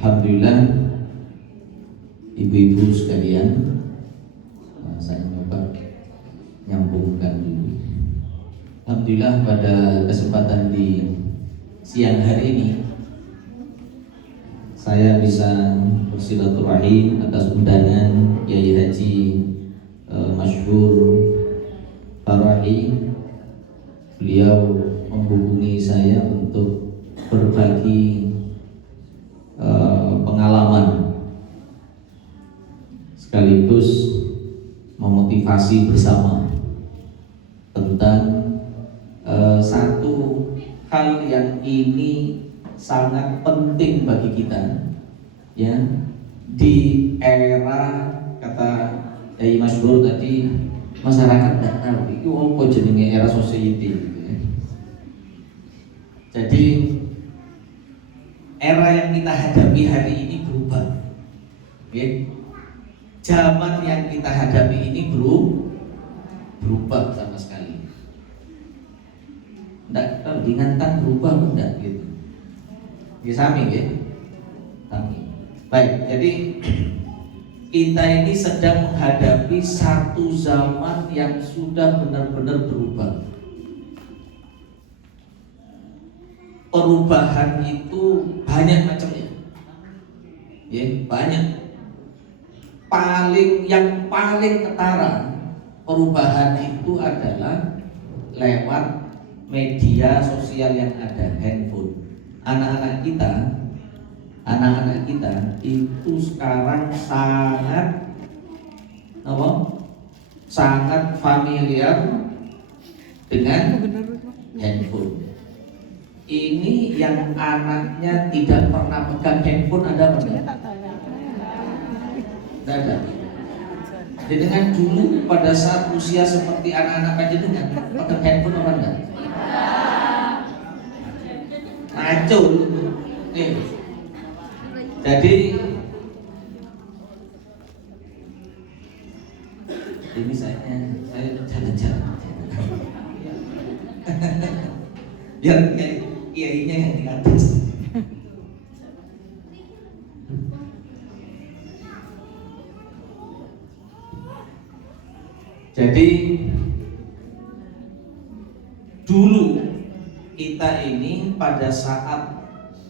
Alhamdulillah, ibu-ibu sekalian, saya coba nyambungkan dulu. Alhamdulillah pada kesempatan di siang hari ini saya bisa bersilaturahim atas undangan Kiai Haji Masyhur Farahi. Beliau menghubungi saya untuk berbagi pengalaman sekaligus memotivasi bersama tentang satu hal yang ini sangat penting bagi kita, ya, di era kata Kiai Masyhur tadi, masyarakat tidak tahu itu apa jenenge era society gitu ya. Jadi era yang kita hadapi hari ini berubah, ya. Zaman yang kita hadapi ini berubah sama sekali. Tidak, kalau diingatkan berubah enggak gitu. Ya sami ya. Sami. Baik, jadi kita ini sedang menghadapi satu zaman yang sudah benar-benar berubah. Perubahan itu banyak macamnya, ya, banyak. Yang paling ketara perubahan itu adalah lewat media sosial yang ada, handphone. Anak-anak kita itu sekarang sangat familiar dengan handphone. Ini yang anaknya tidak pernah pegang handphone ada apa enggak? Tidak ada. Dengan dulu pada saat usia seperti anak-anak panjenengan pegang handphone apa enggak? Ngacul. Jadi ini saya jalan-jalan. Biar kiainya yang di atas. Jadi dulu kita ini pada saat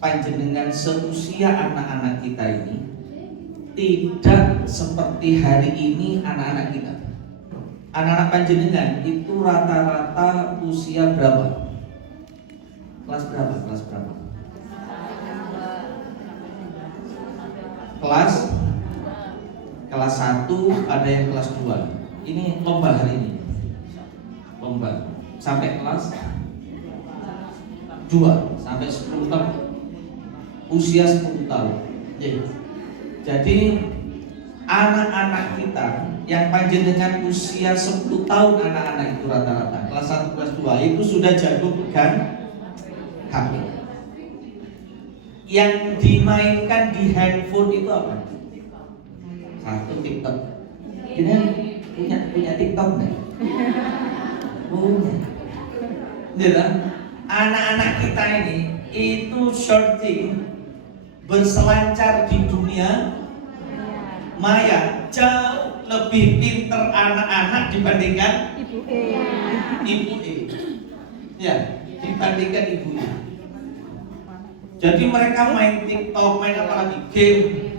panjenengan seusia anak-anak kita ini tidak seperti hari ini anak-anak kita. Anak-anak panjenengan itu rata-rata usia berapa? Kelas berapa? Kelas 1, ada yang kelas 2. Ini lomba hari ini. Lomba sampai kelas 2 sampai 10 tahun. Usia 10 tahun. Jadi anak-anak kita yang panjenengan usia 10 tahun, anak-anak itu rata-rata kelas 1, kelas 2 itu sudah jago pegang HP. Yang dimainkan di handphone itu apa? Satu, TikTok. Kita punya TikTok enggak? Punya. Anak-anak kita ini itu searching, berselancar di dunia maya, jauh lebih pinter anak-anak dibandingkan ibu ya, dibandingkan ibunya. Jadi mereka main TikTok, main apalagi game.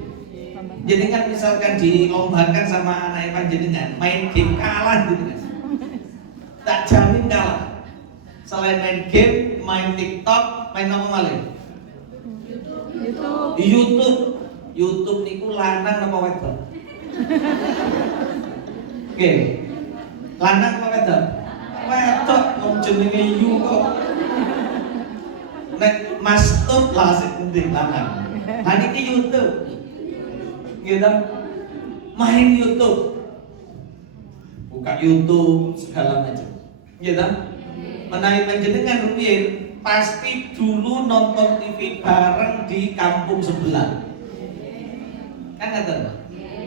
Jadi kan misalkan dilombakan sama anak panjenengan main game kalah gitu kan. Tak jamin kalah. Selain main game, main TikTok, main apa malih? YouTube niku lanang apa wedok? Oke. Lanang apa wedok? Wedok wong jenenge Yu kok. Nek mastur lah sing penting lanang. Lah niki YouTube. Gitu. Main YouTube. Buka YouTube segala macam. Gitu. Menawi panjenengan rumiyin pasti dulu nonton TV bareng di kampung sebelah. Kan kata.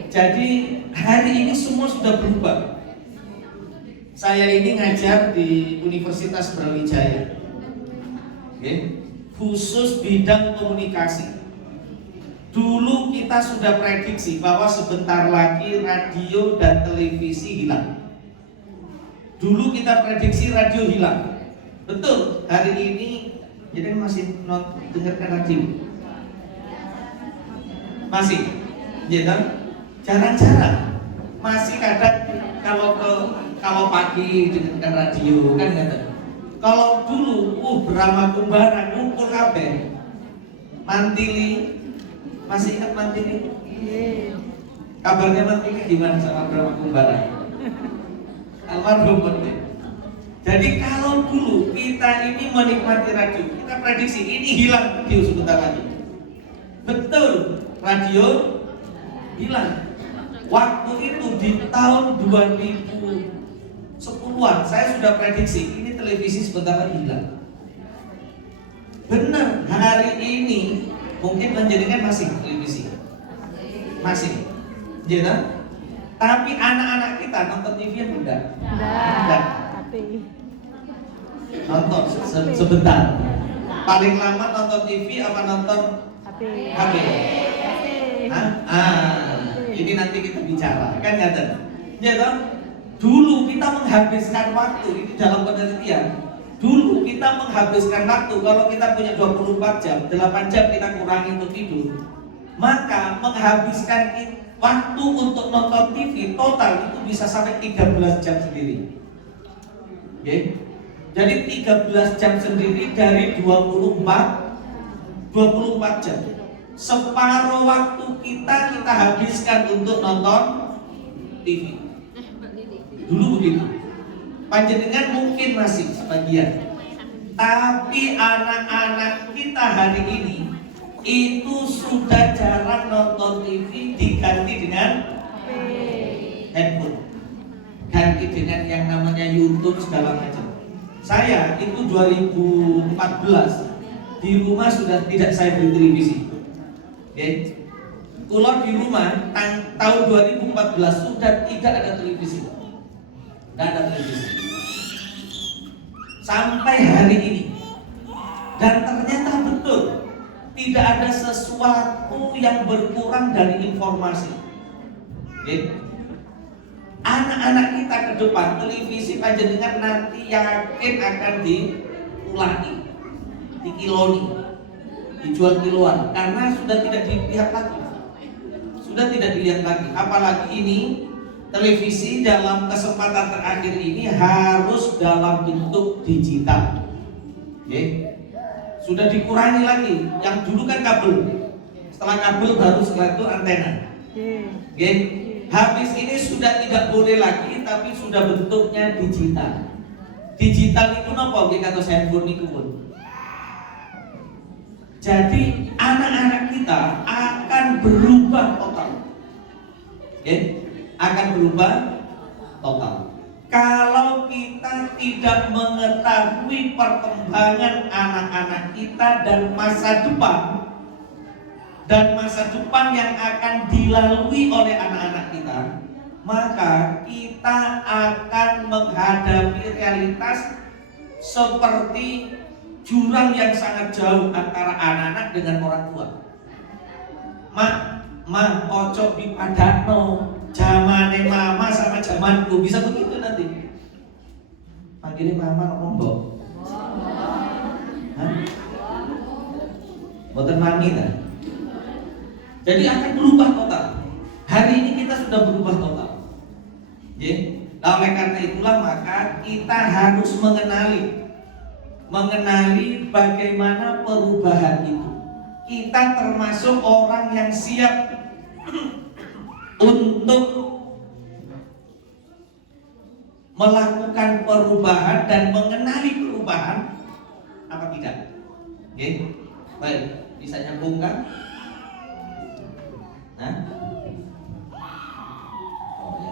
Jadi hari ini semua sudah berubah. Saya ini ngajar di Universitas Brawijaya, khusus bidang komunikasi. Dulu kita sudah prediksi bahwa sebentar lagi radio dan televisi hilang. Dulu kita prediksi radio hilang. Betul, hari ini jadi masih dengarkan radio. Masih, ya kan? Jarang-jarang. Masih kadang kalau pagi dengarkan radio kan gitu. Kalau dulu, Brahma Kumbara ngumpul kabeh. Mantili, masih ingat Mantili? Kabarnya Mantili gimana sama Brahma Kumbara? Almarhum Mantili. Jadi kalau dulu kita ini menikmati radio, kita prediksi ini hilang radio sebentar lagi. Betul, radio hilang. Waktu itu di tahun 2010-an saya sudah prediksi ini televisi sebentar lagi hilang. Benar, hari ini mungkin menjadikan masih televisi, masih, ya kan? Tapi anak-anak kita nonton TV yang enggak. Nonton sebentar. Paling lama nonton TV apa nonton HP? Ini nanti kita bicara, kan ya kan? Dulu kita menghabiskan waktu, ini dalam penelitian. Dulu kita menghabiskan waktu, kalau kita punya 24 jam, 8 jam kita kurangi untuk tidur, maka menghabiskan waktu untuk nonton TV total itu bisa sampai 13 jam sendiri. Okay? Jadi 13 jam sendiri dari 24 jam. Separuh waktu kita habiskan untuk nonton TV. Dulu begitu. Panjenengan mungkin masih sebagian. Tapi anak-anak kita hari ini itu sudah jarang nonton TV, diganti dengan handphone. Ganti dengan yang namanya YouTube segala macam. Saya itu 2014 di rumah sudah tidak saya beli televisi. Okay. Kalau di rumah tahun 2014 sudah tidak ada televisi. Tidak ada televisi. Sampai hari ini. Dan ternyata betul tidak ada sesuatu yang berkurang dari informasi. Okay. Anak-anak kita ke depan televisi panjenengan nanti yakin akan diulangi, dikiloni, dijual kiloan karena sudah tidak dilihat lagi, sudah tidak dilihat lagi. Apalagi ini televisi dalam kesempatan terakhir ini harus dalam bentuk digital. Okay. Sudah dikurangi lagi. Yang dulu kan kabel, setelah kabel baru setelah itu antena. Okay. Habis ini sudah tidak boleh lagi, tapi sudah bentuknya digital. Digital itu nopo nggih kados handphone niku pun. Jadi anak-anak kita akan berubah total. Okay? Akan berubah total. Kalau kita tidak mengetahui perkembangan anak-anak kita dan masa depan yang akan dilalui oleh anak-anak kita, maka kita akan menghadapi realitas seperti jurang yang sangat jauh antara anak-anak dengan orang tua. Ojo dipadakno zamane mama sama zamanku, bisa begitu nanti. Panggilnya mama apa mbok? Boten mami kan? Jadi akan berubah total. Hari ini kita sudah berubah total. Ya. Oleh karena itulah maka kita harus mengenali bagaimana perubahan itu. Kita termasuk orang yang siap untuk melakukan perubahan dan mengenali perubahan apa tidak. Oke, baik, bisa nyambung kan? Nah, oh ya,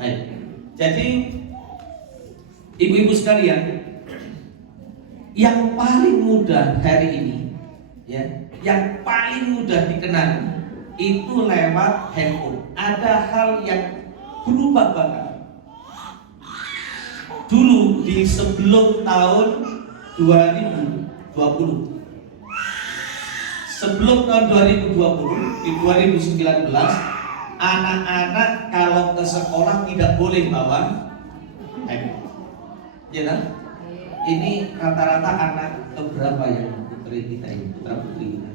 baik. Jadi ibu-ibu sekalian, yang paling mudah hari ini, ya, yang paling mudah dikenali itu lewat handphone. Ada hal yang berubah banget. Dulu di sebelum tahun 2020, sebelum tahun 2020 di 2019 anak-anak kalau ke sekolah tidak boleh bawa handphone. Ya kan? Ini rata-rata anak keberapa yang putri kita ini, putra putri kita?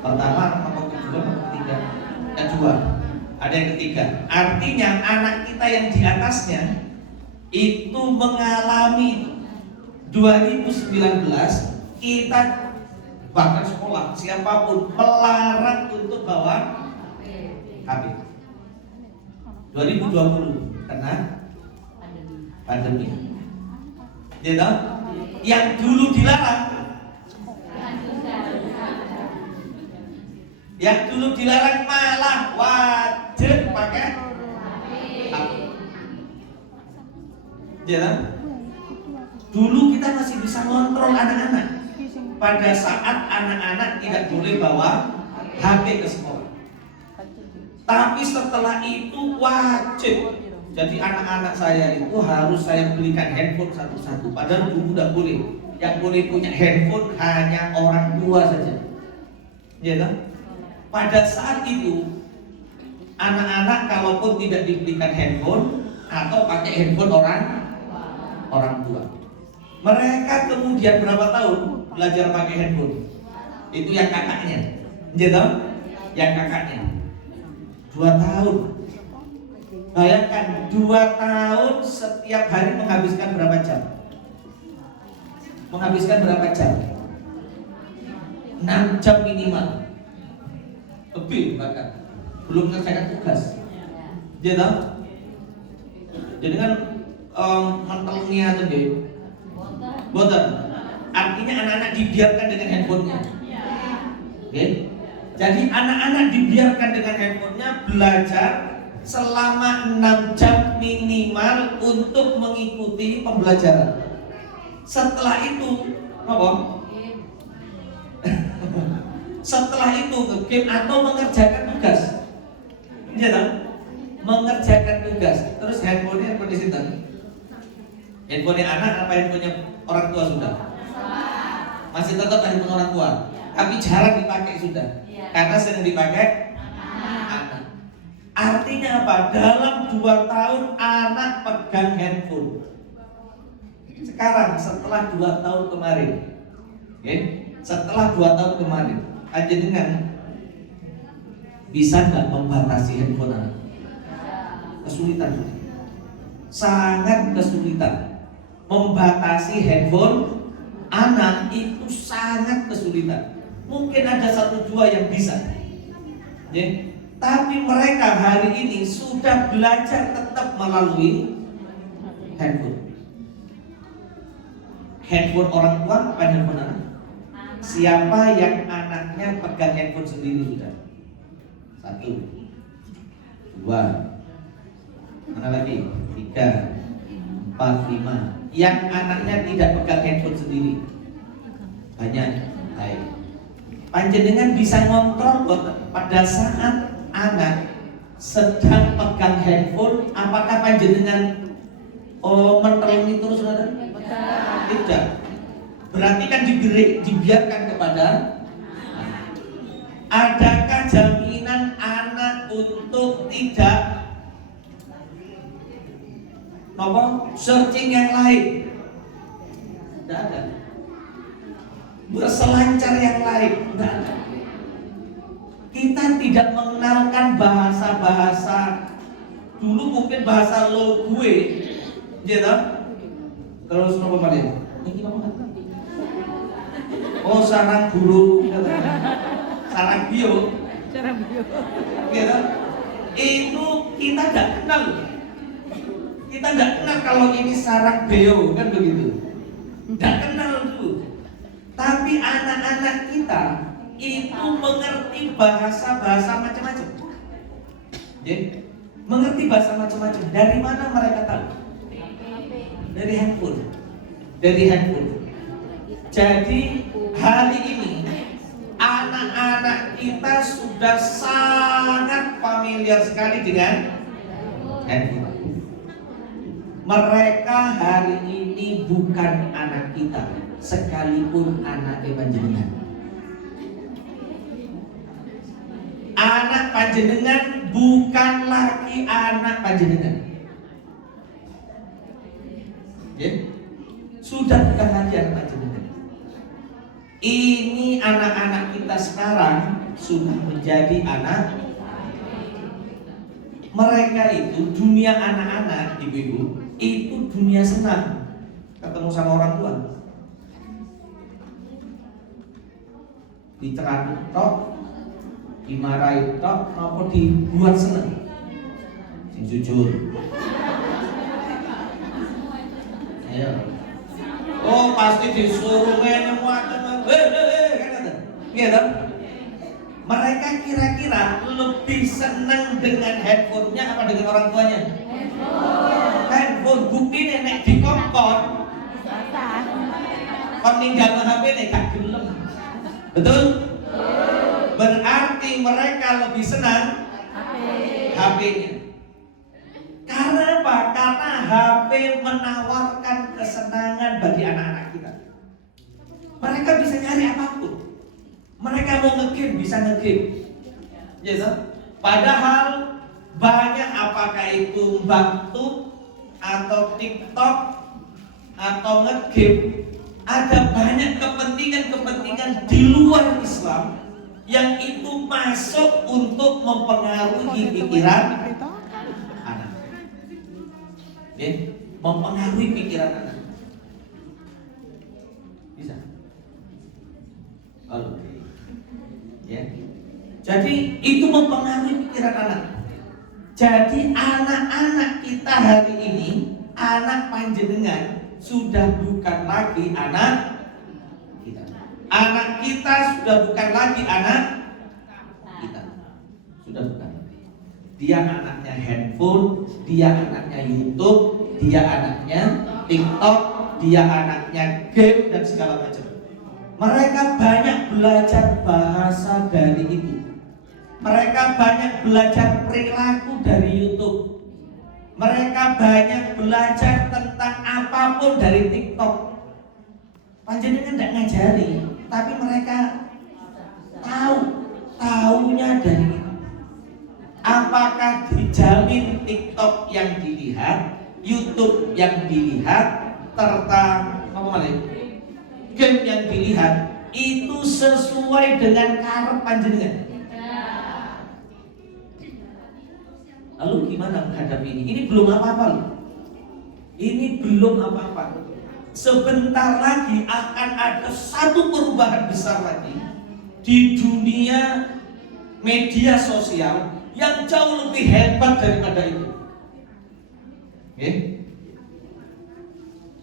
Pertama, nomor kedua, nomor ketiga, kedua, ada yang ketiga. Artinya anak kita yang di atasnya itu mengalami 2019 kita bahkan sekolah siapapun melarang untuk bawa HP. 2020 karena pandemi. Ya toh? Yang dulu dilarang. Yang dulu dilarang malah wajib pakai HP. Ya toh? Dulu kita masih bisa ngontrol anak-anak. Pada saat anak-anak tidak boleh bawa HP ke sekolah. Tapi setelah itu wajib. Jadi anak-anak saya itu harus saya belikan handphone satu-satu. Padahal dulu tidak boleh. Yang boleh punya handphone hanya orang tua saja. Ya kan? Pada saat itu anak-anak kalaupun tidak dibelikan handphone atau pakai handphone orang tua. Mereka kemudian berapa tahun belajar pakai handphone? Itu yang kakaknya. Ya kan? Yang kakaknya 2 tahun. Bayangkan 2 tahun setiap hari menghabiskan berapa jam? Menghabiskan berapa jam? 6 jam minimal. Lebih bahkan. Belum menyelesaikan tugas. Ya toh? Jadi kan mentelnya itu deh. Boten. Artinya anak-anak dibiarkan dengan handphonenya. Okay? Jadi anak-anak dibiarkan dengan handphonenya belajar selama 6 jam minimal untuk mengikuti pembelajaran. Setelah itu, apa? Setelah itu game atau mengerjakan tugas. Iya kan? Mengerjakan tugas. Terus handphonenya di situ. Handphonenya anak apa handphonenya orang tua sudah? Masih tetap handphone orang tua, tapi jarang dipakai sudah. Karena sering dipakai anak. Artinya apa? Dalam 2 tahun anak pegang handphone. Sekarang setelah 2 tahun kemarin, okay? Setelah 2 tahun kemarin, dengan bisa nggak membatasi handphone anak? Kesulitan, sangat kesulitan. Membatasi handphone anak itu sangat kesulitan. Mungkin ada 1-2 yang bisa, ya. Tapi mereka hari ini sudah belajar tetap melalui handphone. Handphone orang tua apa handphone anak? Siapa yang anaknya pegang handphone sendiri sudah? 1, 2, mana lagi? 3, 4, 5. Yang anaknya tidak pegang handphone sendiri banyak. Baik. Panjenengan bisa ngontrol pada saat anak sedang pegang handphone, apakah panjenengan mentelengi terus saudara? Tidak. Berarti kan dibiarkan kepada. Adakah jaminan anak untuk tidak searching yang lain? Tidak ada. Berselancar yang lain? Tidak ada. Kita tidak mengenalkan bahasa-bahasa dulu, mungkin bahasa lo gue, gitu. Terus nopo mana? Oh, sarang guru, sarang bio, gitu. Itu kita tidak kenal. Kita tidak kenal kalau ini sarang bio, kan begitu. Tidak kenal dulu. Tapi anak-anak kita itu mengerti bahasa-bahasa macam-macam. Ya, mengerti bahasa macam-macam. Dari mana mereka tahu? Dari handphone. Dari handphone. Jadi hari ini anak-anak kita sudah sangat familiar sekali dengan handphone. Mereka hari ini bukan anak kita, sekalipun anak panjenengan. panjenengan bukan lagi anak panjenengan. Ya? Sudah bukan lagi anak panjenengan. Ini anak-anak kita sekarang sudah menjadi anak. Mereka itu dunia anak-anak, ibu-ibu, itu dunia senang ketemu sama orang tua. Ditekan tok, dimarahi tok, apa dibuat seneng. Sing jujur. Ayo. Oh, pasti disuruh ngene muatan. Kan. Gitu. Mereka kira-kira lebih senang dengan handphonenya apa dengan orang tuanya? Handphone. Bukti nenek di kompon. Kon ninggal HP nek gak gelem. Betul? Berarti mereka lebih senang HP-nya. Karena apa? Karena HP menawarkan kesenangan bagi anak-anak kita. Mereka bisa nyari apapun. Mereka mau nge-game, bisa nge-game. Yes, padahal banyak, apakah itu Mbak atau TikTok atau nge-game, ada banyak kepentingan-kepentingan di luar Islam yang itu masuk untuk mempengaruhi pikiran anak. Mempengaruhi pikiran anak. Bisa? Halo. Ya. Jadi itu mempengaruhi pikiran anak. Jadi anak-anak kita hari ini, anak panjenengan sudah bukan lagi anak kita. Anak kita sudah bukan lagi anak kita. Sudah bukan. Dia anaknya handphone, dia anaknya YouTube, dia anaknya TikTok, dia anaknya game dan segala macam. Mereka banyak belajar bahasa dari itu. Mereka banyak belajar perilaku dari YouTube. Mereka banyak belajar tentang apapun dari TikTok. Panjenengan tidak ngajari, tapi mereka taunya dari itu. Apakah dijamin TikTok yang dilihat, YouTube yang dilihat, serta game yang dilihat itu sesuai dengan karep panjenengan? Lalu gimana menghadapi ini? Ini belum apa-apa loh. Ini belum apa-apa. Sebentar lagi akan ada satu perubahan besar lagi di dunia media sosial yang jauh lebih hebat daripada itu.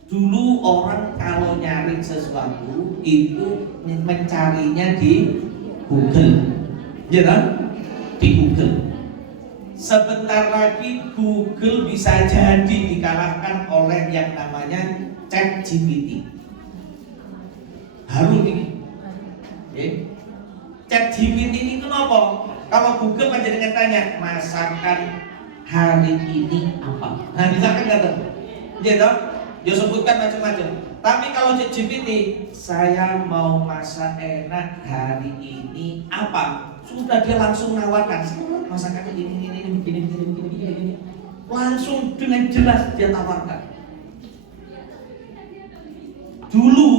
Dulu orang kalau nyari sesuatu itu mencarinya di Google, ya kan? Di Google. Sebentar lagi Google bisa jadi dikalahkan oleh yang namanya ChatGPT. Harum ini. ChatGPT ini kenapa? Kalau Google panjenengan tanya masakan hari ini apa? Nah, misalkan kata, gitu. Dia sebutkan macam-macam. Tapi kalau ChatGPT, saya mau masak enak hari ini apa? Sudah dia langsung nawarkan. Masakannya begini. Langsung dengan jelas dia tawarkan. Dulu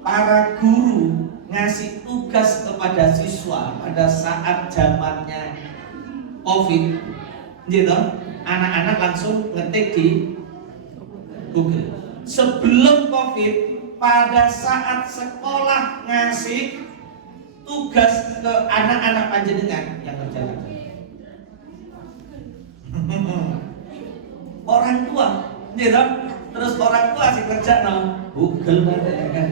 para guru ngasih tugas kepada siswa pada saat zamannya COVID, gitu. Anak-anak langsung ngetik di Google. Sebelum COVID, pada saat sekolah ngasih tugas ke anak-anak panjenengan yang kerjakan. Orang tua, gitu. Terus orang tua sih kerja Google kan.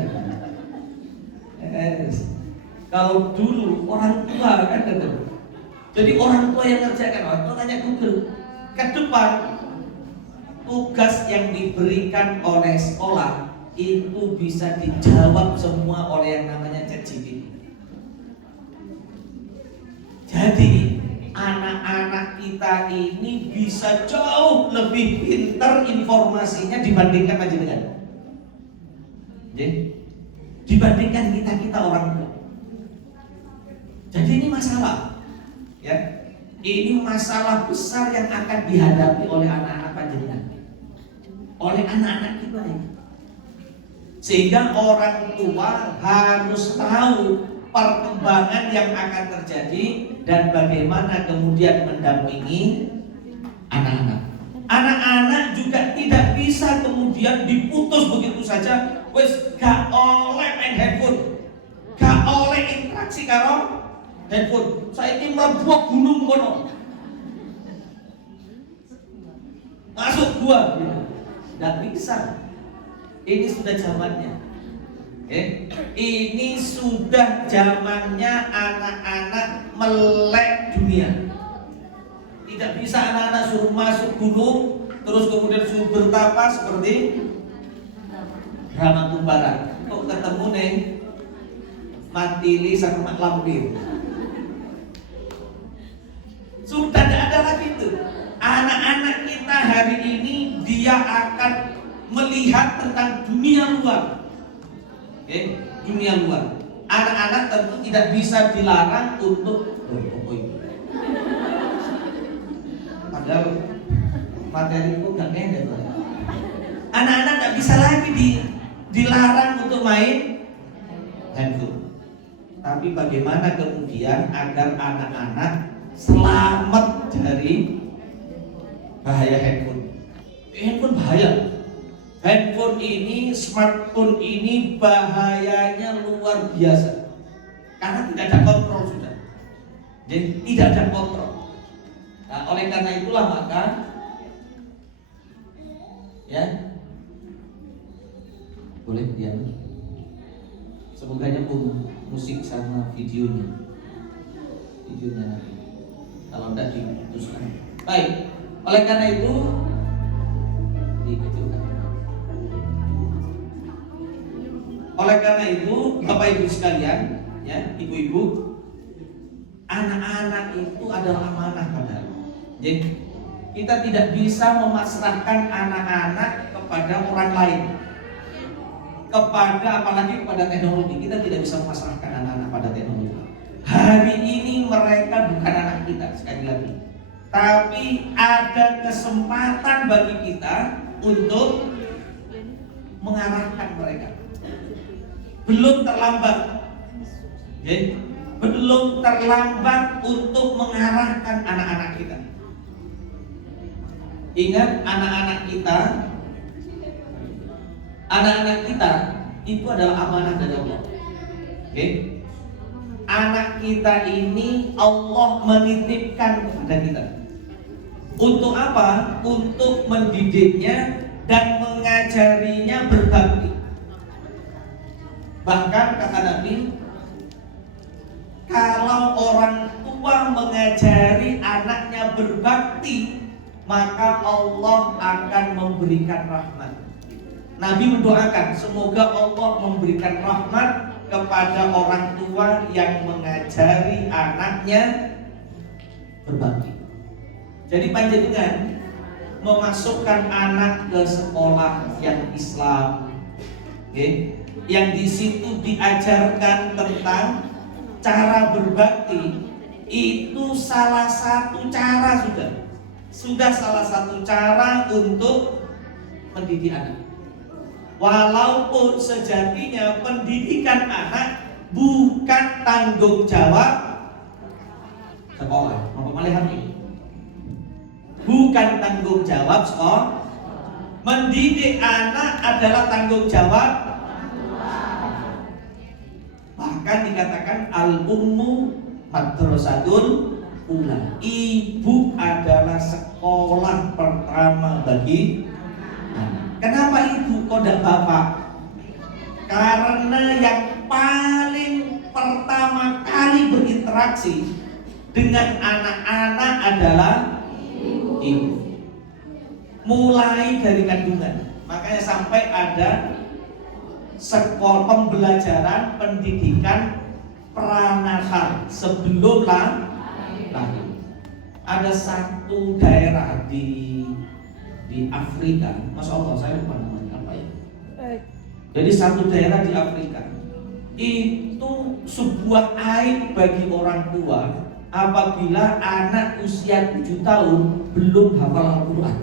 Kalau dulu orang tua kan gitu. Jadi orang tua yang ngerjakan, orang tua tanya Google. Ke depan tugas yang diberikan oleh sekolah itu bisa dijawab semua oleh yang namanya ChatGPT. Jadi anak-anak kita ini bisa jauh lebih pintar informasinya dibandingkan panjenengan. Dibandingkan kita orang tua. Jadi ini masalah, ya. Ini masalah besar yang akan dihadapi oleh anak-anak panjenengan, oleh anak-anak kita ini. Sehingga orang tua harus tahu perkembangan yang akan terjadi dan bagaimana kemudian mendampingi anak-anak. Anak-anak juga tidak bisa kemudian diputus begitu saja. Wes gak oleh main handphone, gak oleh interaksi karo handphone. Saya ini mlebu gunung kono, masuk gua, nggak bisa. Ini sudah zamannya. Ini sudah zamannya anak-anak melek dunia. Tidak bisa anak-anak suruh masuk gunung terus kemudian suruh bertapa seperti drama Kumbara. Kok ketemu nih Matili sama Mak Lampir. Sudah tidak ada lagi itu. Anak-anak kita hari ini dia akan melihat tentang dunia luar. Dunia luar. Anak-anak tentu tidak bisa dilarang untuk padahal materiku gak ngedek. Anak-anak tidak bisa lagi dilarang untuk main handphone. Tapi bagaimana kemudian agar anak-anak selamat dari bahaya handphone? Handphone bahaya. Handphone ini, smartphone ini bahayanya luar biasa. Karena tidak ada kontrol sudah. Jadi tidak ada kontrol. Nah, oleh karena itulah maka ya boleh dia semoganya pun musik sama videonya nanti kalau tidak diputuskan. Baik, oleh karena itu dikecilkan. Oleh karena itu Bapak Ibu sekalian, ya ibu-ibu, anak-anak itu adalah amanah padahal. Jadi kita tidak bisa memasrahkan anak-anak kepada orang lain, kepada apalagi kepada teknologi. Kita tidak bisa memasrahkan anak-anak pada teknologi. Hari ini mereka bukan anak kita sekali lagi, tapi ada kesempatan bagi kita untuk mengarahkan mereka. Belum terlambat, ya? Belum terlambat untuk mengarahkan anak-anak kita. Ingat, anak-anak kita itu adalah amanah dari Allah. Anak kita ini Allah menitipkan kepada kita. Untuk apa? Untuk mendidiknya dan mengajarinya berbakti. Bahkan kata Nabi, kalau orang tua mengajari anaknya berbakti, maka Allah akan memberikan rahmat. Nabi mendoakan semoga Allah memberikan rahmat kepada orang tua yang mengajari anaknya berbakti. Jadi panjenengan memasukkan anak ke sekolah yang Islam, yang di situ diajarkan tentang cara berbakti, itu salah satu cara sudah salah satu cara untuk mendidik anak. Walaupun sejatinya pendidikan anak bukan tanggung jawab sekolah, bukan tanggung jawab sekolah. Mendidik anak adalah tanggung jawab. Bahkan dikatakan al-ummu madrasatul ula. Ibu adalah sekolah pertama bagi anak. Kenapa ibu kok tidak bapak? Karena yang paling pertama kali berinteraksi dengan anak-anak adalah ibu. Mulai dari kandungan. Makanya sampai ada sekolah pembelajaran pendidikan pranatal sebelum lahir. Ada satu daerah di Afrika, Masya Allah saya lupa namanya apa ya. Jadi satu daerah di Afrika itu sebuah aib bagi orang tua apabila anak usia 7 tahun belum hafal Al-Quran.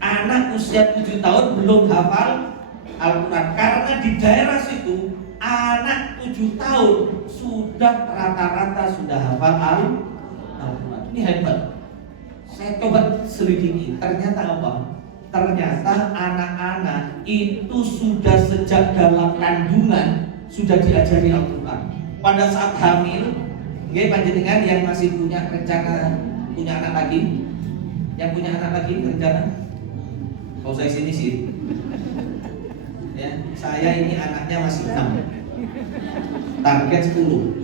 Anak usia 7 tahun belum hafal Al-Quran, karena di daerah situ anak 7 tahun sudah rata-rata sudah hafal Al-Quran. Ini hebat. Saya coba selidiki, ternyata apa? Ternyata anak-anak itu sudah sejak dalam kandungan sudah diajari Al-Quran. Pada saat hamil, panjenengan yang masih punya rencana punya anak lagi, yang punya anak lagi rencana, kalau saya sini sih, ya, saya ini anaknya masih 6, target 10.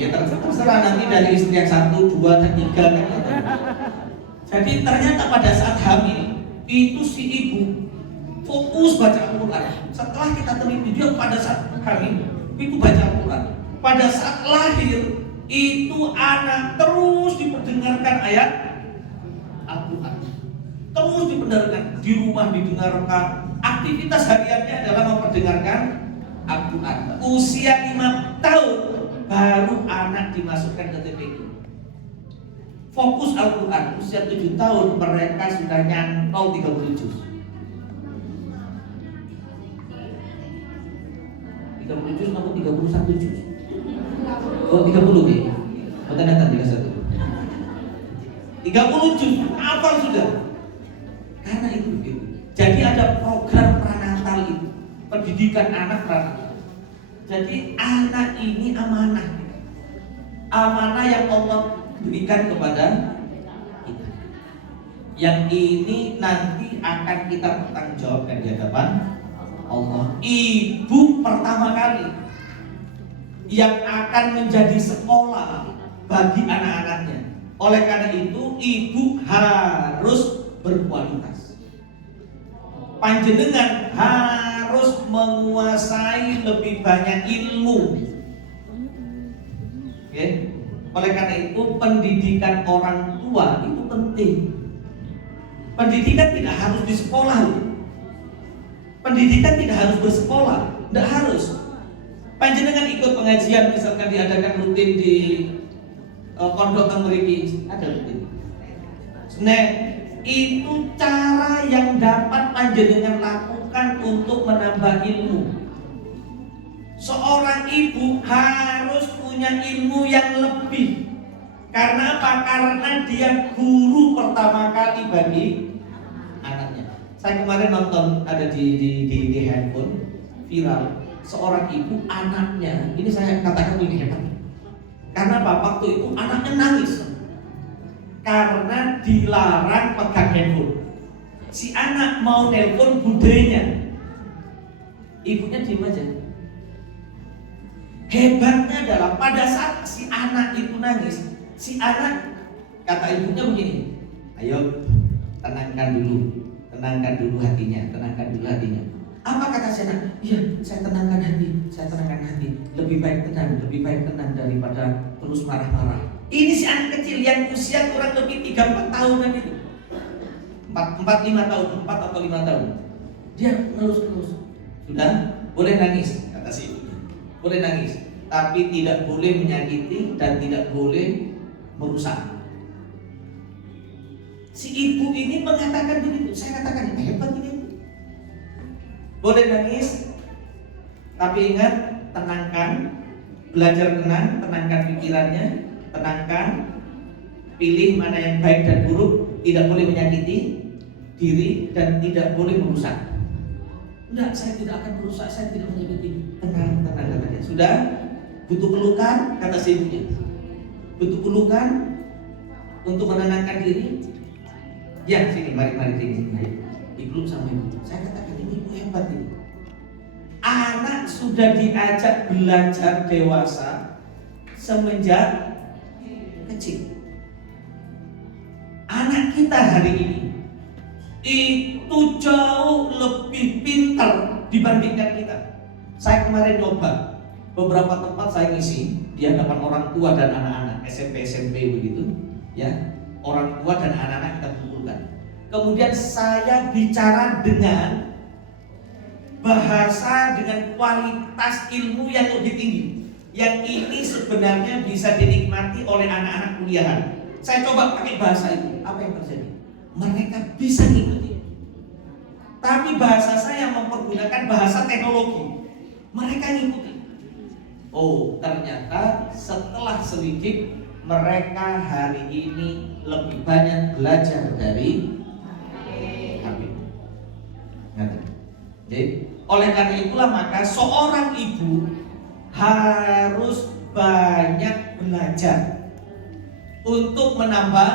Ya terserah nanti dari istri yang 1, 2, dan 3 kan. Jadi ternyata pada saat hamil itu si ibu fokus baca Al-Quran. Setelah kita teliti dia pada saat hamil itu baca Al-Quran. Pada saat lahir itu anak terus diperdengarkan ayat Al-Quran. Terus diperdengarkan, di rumah didengarkan. Aktivitas hariannya adalah memperdengarkan Al-Quran. Usia 5 tahun baru anak dimasukkan ke TPQ. Fokus Al-Quran, usia 7 tahun mereka sudah nyantol 30 juz. 30 juz atau 31 juz? Oh 30 nih. Betul datang 31. 30 juz, hafal sudah. Karena itu gitu. Jadi ada program pranatal itu, pendidikan anak pranatal. Jadi anak ini amanah. Amanah yang Allah berikan kepada kita. Yang ini nanti akan kita pertanggungjawabkan di hadapan Allah. Ibu pertama kali yang akan menjadi sekolah bagi anak-anaknya. Oleh karena itu, ibu harus berkualitas. Panjenengan harus menguasai lebih banyak ilmu. Okay? Oleh karena itu pendidikan orang tua itu penting. Pendidikan tidak harus di sekolah. Pendidikan tidak harus bersekolah, tidak harus. Panjenengan ikut pengajian misalkan diadakan rutin di pondok Meriki, ada rutin. Nah, itu cara yang dapat panjenengan lakukan untuk menambah ilmu. Seorang ibu harus punya ilmu yang lebih. Karena apa? Karena dia guru pertama kali bagi anaknya. Saya kemarin nonton ada di handphone viral seorang ibu anaknya. Ini saya katakan ini hebat. Karena apa? Waktu itu anaknya nangis karena dilarang pegang handphone. Si anak mau nelpon budenya, ibunya diam aja. Hebatnya adalah pada saat si anak itu nangis, si anak kata ibunya begini, ayo tenangkan dulu hatinya, tenangkan dulu hatinya. Apa kata si anak? Iya, saya tenangkan hati, lebih baik tenang daripada terus marah-marah. Ini si anak kecil yang usia kurang lebih 3-4 tahunan itu, 4-5 tahun, 4 atau 5 tahun. Dia ngelus-ngelus, sudah boleh nangis, kata si ibunya. Boleh nangis, tapi tidak boleh menyakiti dan tidak boleh merusak. Si ibu ini mengatakan begitu. Saya katakan ini hebat ini. Boleh nangis, tapi ingat, tenangkan, belajar tenang, tenangkan pikirannya, tenangkan, pilih mana yang baik dan buruk, tidak boleh menyakiti diri dan tidak boleh merusak. Enggak, saya tidak akan merusak, saya tidak menyakiti. Tenang, katanya. Sudah? Butuh pelukan, kata si ibunya. Butuh pelukan untuk menenangkan diri. Ya, sini, mari sini. Dipeluk sama ibu. Saya katakan ini ibu hebat ini. Anak sudah diajak belajar dewasa semenjak kecil. Anak kita hari ini itu jauh lebih pintar dibandingkan kita. Saya kemarin nyoba beberapa tempat, saya ngisi di hadapan orang tua dan anak-anak SMP begitu, ya, orang tua dan anak-anak kita kumpulkan. Kemudian saya bicara dengan bahasa dengan kualitas ilmu yang lebih tinggi. Yang ini sebenarnya bisa dinikmati oleh anak-anak kuliahan. Saya coba pakai bahasa itu, apa yang terjadi? Mereka bisa ngikuti. Tapi bahasa saya mempergunakan bahasa teknologi, mereka ngikuti. Oh, ternyata setelah sedikit mereka hari ini lebih banyak belajar dari Habib. Jadi, oleh karena itulah maka seorang ibu harus banyak belajar untuk menambah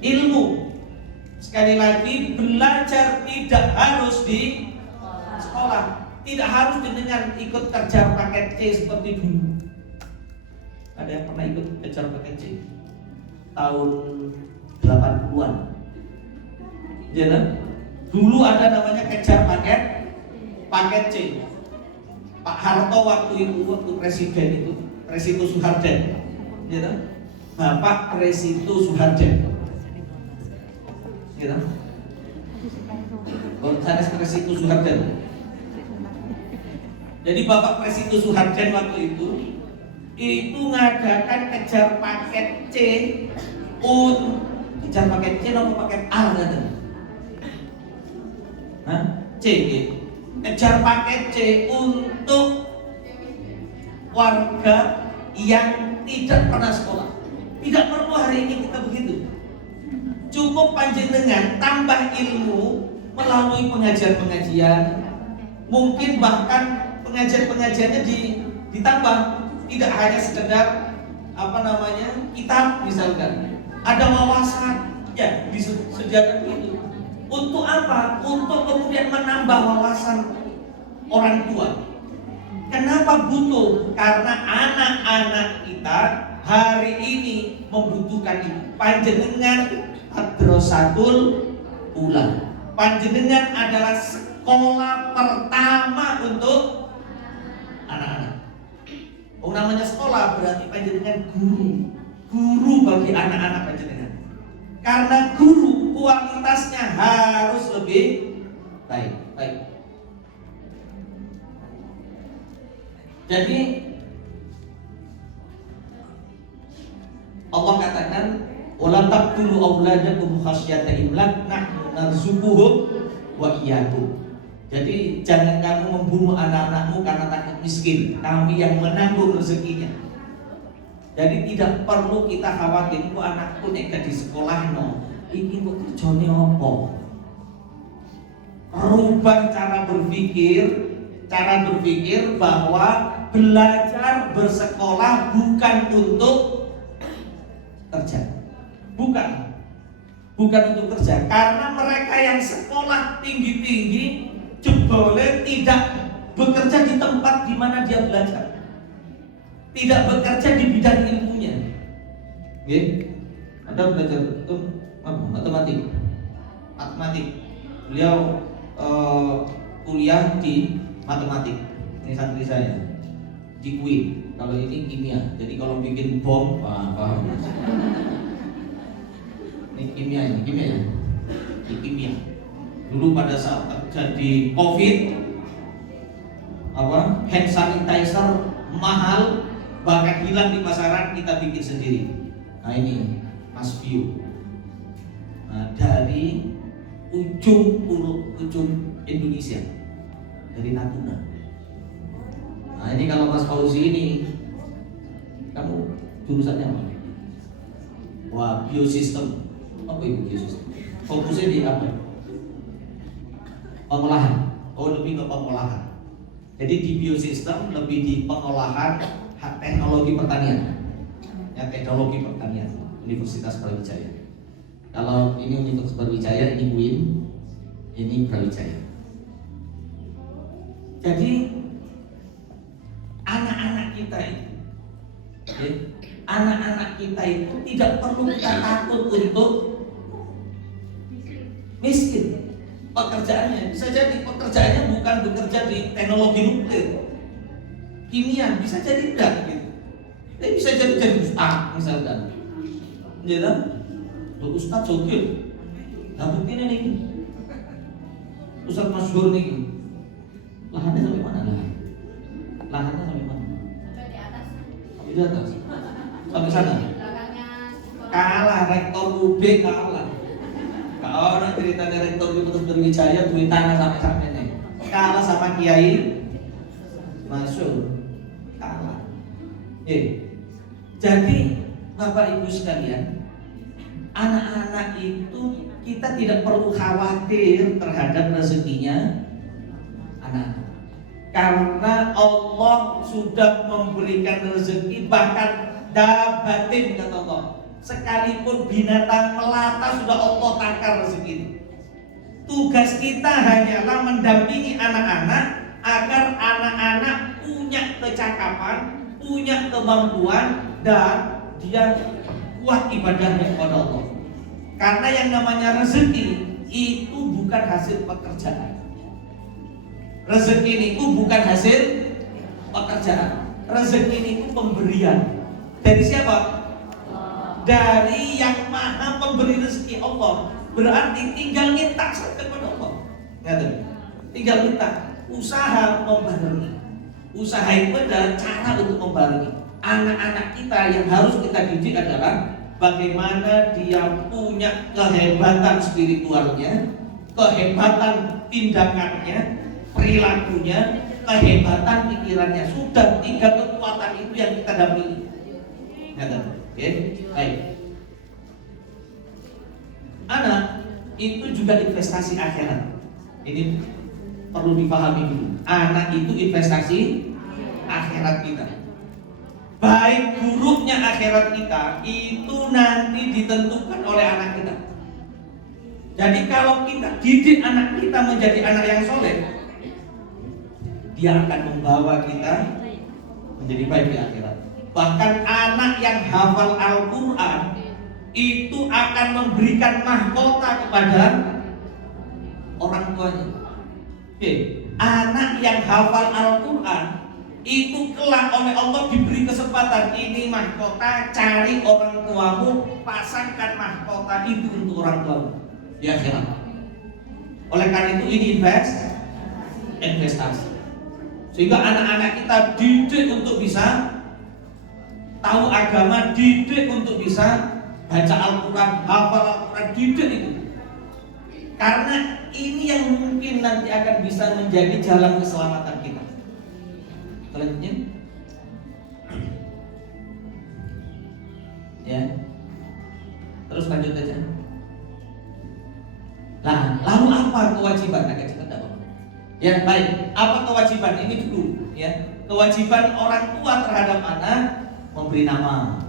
ilmu. Sekali lagi, belajar tidak harus di sekolah, tidak harus dengan ikut kerja paket C seperti dulu. Ada yang pernah ikut kejar paket C? Tahun 80-an. Ya kan? Dulu ada namanya kejar paket C. Pak Harto waktu presiden itu, Presito Soeharden. Ya kan? Bapak Presito Soeharden. Ya kan? Saya Presito Soeharden. Jadi Bapak Presito Soeharden waktu itu ngadakan kejar paket C kejar paket C atau paket A kan? C gitu. Kejar paket C untuk warga yang tidak pernah sekolah. Tidak perlu hari ini kita begitu. Cukup panjenengan tambah ilmu melalui pengajian-pengajian. Mungkin bahkan pengajian-pengajiannya ditambah, tidak hanya sekedar kitab misalkan. Ada wawasan ya disediakan itu. Untuk apa? Untuk kemudian menambah wawasan orang tua. Kenapa butuh? Karena anak-anak kita hari ini membutuhkan itu. Panjenengan Madrasatul Ula. Panjenengan adalah sekolah pertama untuk anak-anak. Namanya sekolah berarti panjenengan guru bagi anak-anak panjenengan. Karena guru kualitasnya harus lebih baik. Jadi Allah katakan wala taqtulu auladakum khasyata imlaq nahnu narzuquhum wa iyyakum. Jadi jangan kamu membunuh anak-anakmu karena takut miskin, kami yang menanggung rezekinya. Jadi tidak perlu kita khawatir, kok anakku nek di sekolah iki kok kerjane apa? Rubah cara berpikir bahwa belajar bersekolah bukan untuk kerja. Bukan untuk kerja, karena mereka yang sekolah tinggi-tinggi jebole tidak bekerja di tempat di mana dia belajar, tidak bekerja di bidang ilmunya. Ada belajar matematik. Beliau kuliah di matematik. Ini santri saya di UIN. Kalau ini kimia. Jadi kalau bikin bom, paham. Ini kimia ya. Ini kimia. Dulu pada saat terjadi COVID, hand sanitizer mahal, bahkan hilang di pasaran, kita bikin sendiri. Nah ini Mas View. Dari ujung Indonesia, dari Natuna. Nah ini kalau Mas Fauzi ini, kamu jurusannya apa? Wah, biosistem. Apa itu biosistem? Fokusnya di apa? Pengolahan. Lebih ke pengolahan. Jadi di biosistem lebih di pengolahan teknologi pertanian. Ya, teknologi pertanian Universitas Brawijaya. Kalau ini Universitas Brawijaya, ini UIN, ini Brawijaya. Jadi anak-anak kita itu tidak perlu kita takut untuk miskin. Pekerjaannya bisa jadi pekerjaannya bukan bekerja di teknologi nuklir, kimia, bisa jadi enggak gitu. Bisa jadi ustaz misalkan. Ya kan? Ustaz Jogil. Nah, begini nih. Ustaz masyhur nih. Lahannya sampai mana lahan? Lahannya sampai mana? Sampai di atas. Sampai di atas. Sampai sana. Belakangnya sekolah. Kalah rektor UB kalah. Kalau orang ceritanya rektor Universitas Brawijaya duit tanah sampai nih. Kalah sama Kiai Masyur. Kalah. Jadi Bapak Ibu sekalian, anak-anak itu kita tidak perlu khawatir terhadap rezekinya anak. Karena Allah sudah memberikan rezeki, bahkan dabatin kata Allah. Sekalipun binatang melata sudah Allah takar rezeki. Tugas kita hanyalah mendampingi anak-anak agar anak-anak punya kecakapan, punya kemampuan, dan dia kuat ibadahnya kepada Allah. Karena yang namanya rezeki itu bukan hasil pekerjaan. Rezeki itu bukan hasil pekerjaan. Rezeki itu pemberian. Dari siapa? Dari yang maha pemberi rezeki, Allah. Berarti tinggal minta saja kepada Allah. Tinggal minta. Usaha membarengi. Usaha itu adalah cara untuk membarengi. Anak-anak kita yang harus kita didik adalah bagaimana dia punya kehebatan spiritualnya, kehebatan tindakannya, perilakunya, kehebatan pikirannya. Sudah 3 kekuatan itu yang kita dampingi. Oke, baik. Anak itu juga investasi akhirat. Ini perlu dipahami dulu. Anak itu investasi akhirat kita. Baik buruknya akhirat kita itu nanti ditentukan oleh anak kita. Jadi kalau kita didik anak kita menjadi anak yang soleh, dia akan membawa kita menjadi baik di akhirat. Bahkan anak yang hafal Al-Quran itu akan memberikan mahkota kepada orang tuanya. Anak yang hafal Al-Quran itu kelak oleh Allah diberi kesempatan, ini mahkota, cari orang tuamu, pasangkan mahkota itu untuk orang tuamu di akhirat. Oleh karena itu ini investasi. Sehingga anak-anak kita didik untuk bisa tahu agama, didik untuk bisa baca Al-Quran, hafal Al-Quran, didik itu. Karena ini yang mungkin nanti akan bisa menjadi jalan keselamatan kita. Selanjutnya, ya, terus lanjut aja. Nah, lalu apa kewajiban? Agak cepat enggak, Pak? Ya, baik. Apa kewajiban? Ini dulu, ya. Kewajiban orang tua terhadap anak memberi nama.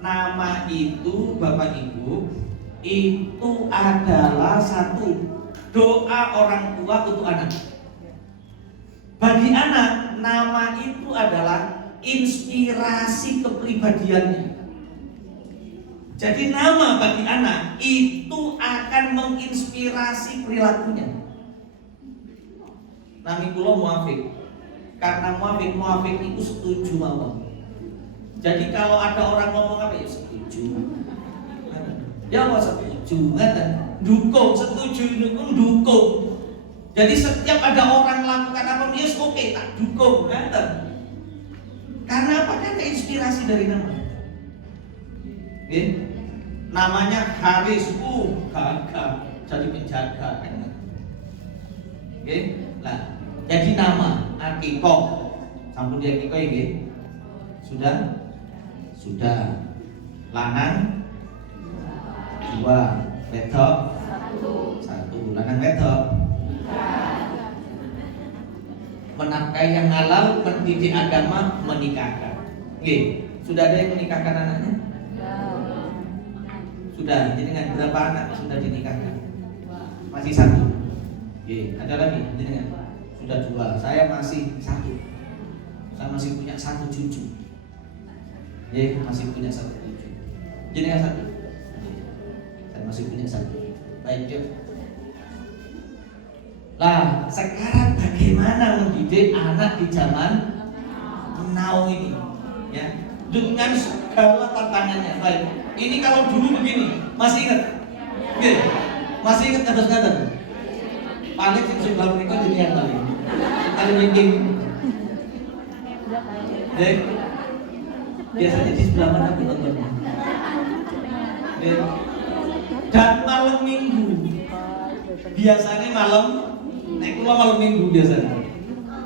Nama itu, Bapak Ibu, itu adalah satu doa orang tua untuk anak. Bagi anak, nama itu adalah inspirasi kepribadiannya. Jadi nama bagi anak itu akan menginspirasi perilakunya. Nami kula Muafiq. Karena Muafiq itu setuju mawon. Jadi kalau ada orang ngomong apa ya setuju. Ya apa setuju, dukung, setuju, dukung. Jadi setiap ada orang melakukan apa, dia oke, tak dukung, Karena apa? Kan inspirasi dari nama. Namanya Haris, gagah, jadi penjaga. Lah, jadi nama Akiko, sampun dia Akiko ya, sudah. Lanang 2, wedok 1, lanang wedok. Menafkahi yang halal, mendidik agama, menikahkan. Sudah ada yang menikahkan anaknya? Sudah. Jadi dengan berapa anak sudah dinikahkan? Masih 1. Ada lagi? Sudah 2. Saya masih 1. Saya masih punya 1 cucu. Masih punya 1 cucu. Jadi yang 1. Saya masih punya 1. Baik, yuk. Lah, sekarang bagaimana mendidik anak di zaman now ini? Ya, dengan segala tantangannya. Baik. Ini kalau dulu begini, masih ingat? Masih ingat kata-kata? Paling di sebelah mereka jadi yang paling. Kali meeting. Dek, biasanya di sebelah mana aku nontonnya? Dek. Dan malam minggu. Biasanya malam, naik kula malam minggu biasanya.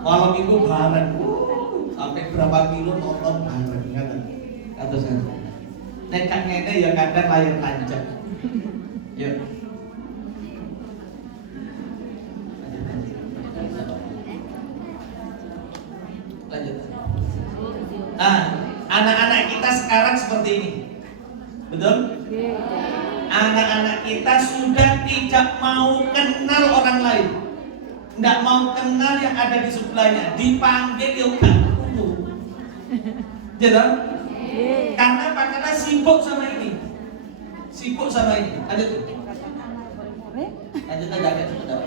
Malam minggu bareng. Sampai berapa kilo nonton bareng kata saya. Nek ngene ya kadang layar tancap. Yuk. Lanjut. Anak-anak kita sekarang seperti ini. Betul? Anak-anak kita sudah tidak mau kenal orang lain. Tidak mau kenal yang ada di sebelahnya. Dipanggil ya udah ketemu. Jadi, karena apa? Karena sibuk sama ini. Sibuk sama ini. Lanjut. Lanjut aja kan sudah.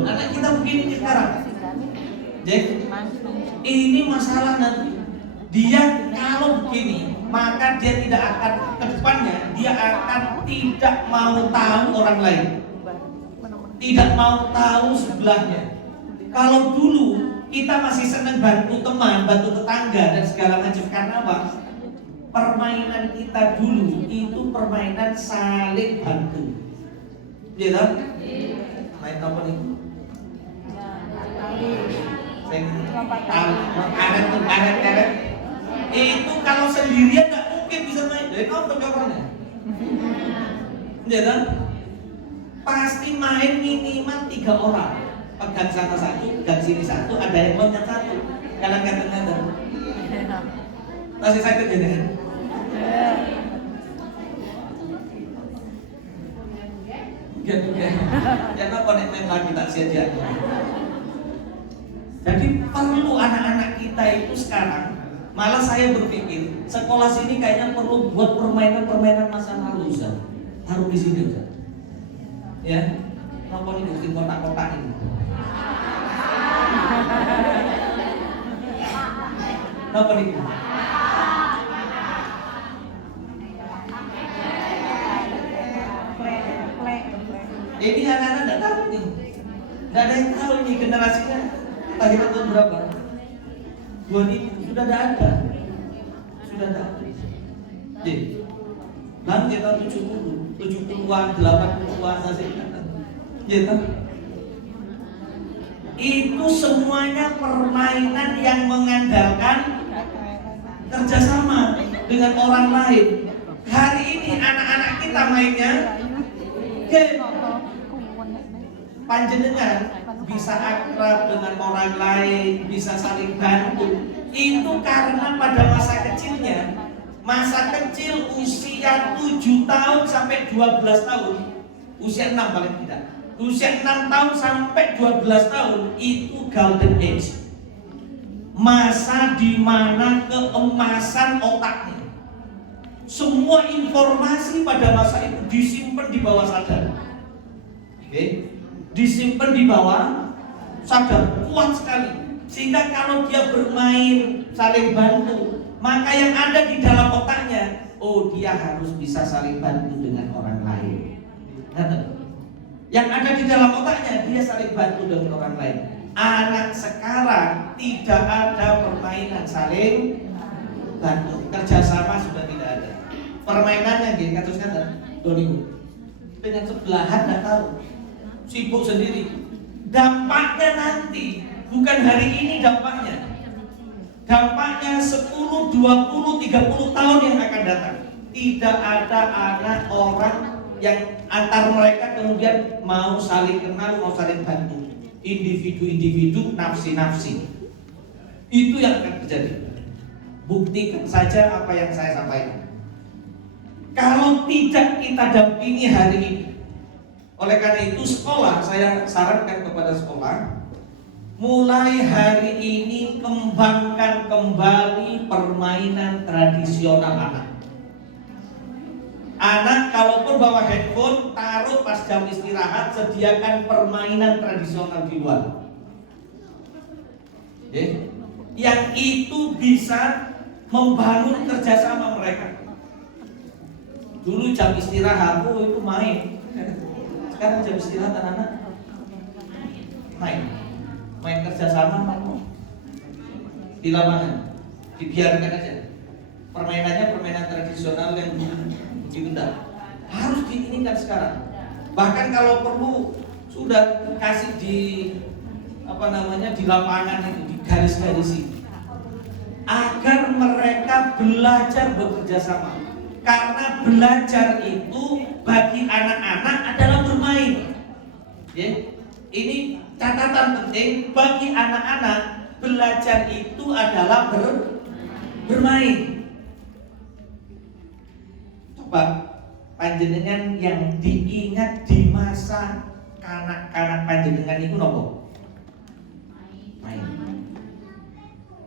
Anak kita begini sekarang. Jadi, ini masalah nanti. Dia kalau begini, maka dia tidak akan ke depannya, dia akan tidak mau tahu orang lain. Tidak mau tahu sebelahnya. Kalau dulu kita masih senang bantu teman, bantu tetangga dan segala macam, karena apa? Permainan kita dulu itu permainan saling bantu. Gitu? Main apa nih? Karet. Itu kalau sendirian nggak mungkin bisa main. Dari kamu pencokornya. Gitu? Pasti main minimal 3 orang. Pegang sana satu, pegang sini satu, ada yang loncat satu. Kadang-kadang. Masih sakit jadi. Gitu. Jangan konek lagi tak sia-sia. Jadi perlu anak-anak kita itu sekarang. Malah saya berpikir sekolah sini kayaknya perlu buat permainan-permainan masa lalu, Ustaz. Taruh di sini, Ustaz. Ya, apa nih bukti kotak-kotak ini? Apa nih? Ini anak-anak tidak tahu nih. Tidak ada yang tahu ini generasinya. Tadi tahun berapa? 2000 sudah ada. Sudah ada. Nanti tahun 70-an, 80-an masih ada. Gitu. Itu semuanya permainan yang mengandalkan kerjasama dengan orang lain. Hari ini anak-anak kita mainnya game. Panjenengan bisa akrab dengan orang lain, bisa saling bantu. Itu karena pada masa kecilnya, masa kecil usia 7 tahun sampai 12 tahun, usia 6 paling tidak, usia 6 tahun sampai 12 tahun itu golden age, masa dimana keemasan otaknya. Semua informasi pada masa itu disimpan di bawah sadar. Disimpan di bawah sadar, kuat sekali. Sehingga kalau dia bermain saling bantu, maka yang ada di dalam otaknya, oh dia harus bisa saling bantu dengan orang lain. Yang ada di dalam otaknya, dia saling bantu dengan orang lain. Anak sekarang tidak ada permainan saling bantu, kerjasama sudah tidak ada. Permainannya gini, kata Doni dengan sebelahan nggak tahu, sibuk sendiri. Dampaknya nanti bukan hari ini dampaknya. Dampaknya 10, 20, 30 tahun yang akan datang. Tidak ada anak orang yang antar mereka kemudian mau saling kenal, mau saling bantu. Individu-individu, nafsi-nafsi. Itu yang akan terjadi. Buktikan saja apa yang saya sampaikan. Kalau tidak kita dampingi hari ini, oleh karena itu sekolah, saya sarankan kepada sekolah, mulai hari ini kembangkan kembali permainan tradisional anak. Anak kalaupun bawa handphone, taruh pas jam istirahat, sediakan permainan tradisional di luar. Yang itu bisa membangun kerjasama mereka. Dulu jam istirahat, itu main. Sekarang jam istirahat anak-anak main. main kerjasama di lapangan, dibiarkan aja. Permainannya permainan tradisional yang diundang. Harus diinikan sekarang. Bahkan kalau perlu sudah kasih di di lapangan itu, di garis-garisi, agar mereka belajar bekerja sama. Karena belajar itu bagi anak-anak adalah bermain. Ya. Ini catatan penting bagi anak-anak, belajar itu adalah bermain. Coba panjenengan yang diingat di masa kanak-kanak panjenengan itu nopo? Main.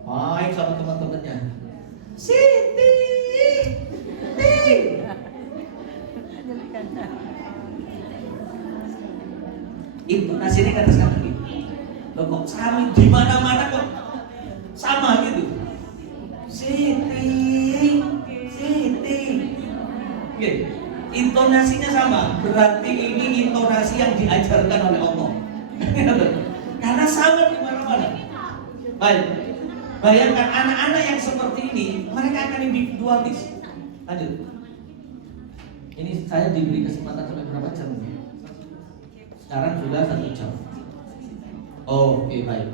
Main sama teman-temannya. Siti. Itu nasinya kata sekarang gitu. Loh kok sami di mana-mana kok sama gitu. Siti. Oke. Intonasinya sama, berarti ini intonasi yang diajarkan oleh Allah. Karena sama di mana-mana. Baik. Bayangkan anak-anak yang seperti ini, mereka akan individualis. Lanjut. Ini saya diberi kesempatan sampai berapa jam? Sekarang sudah 1 jam. Oke, baik.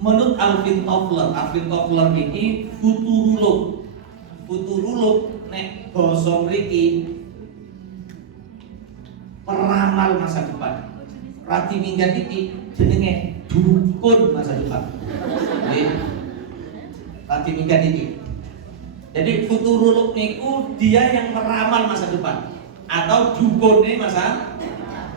Menurut Alvin Toffler ini futurolog nek basa mriki peramal masa depan. Rati minggat iki jenenge dukun masa depan. Nggih. Rati minggat iki. Jadi futurolog niku dia yang meramal masa depan atau dukune masa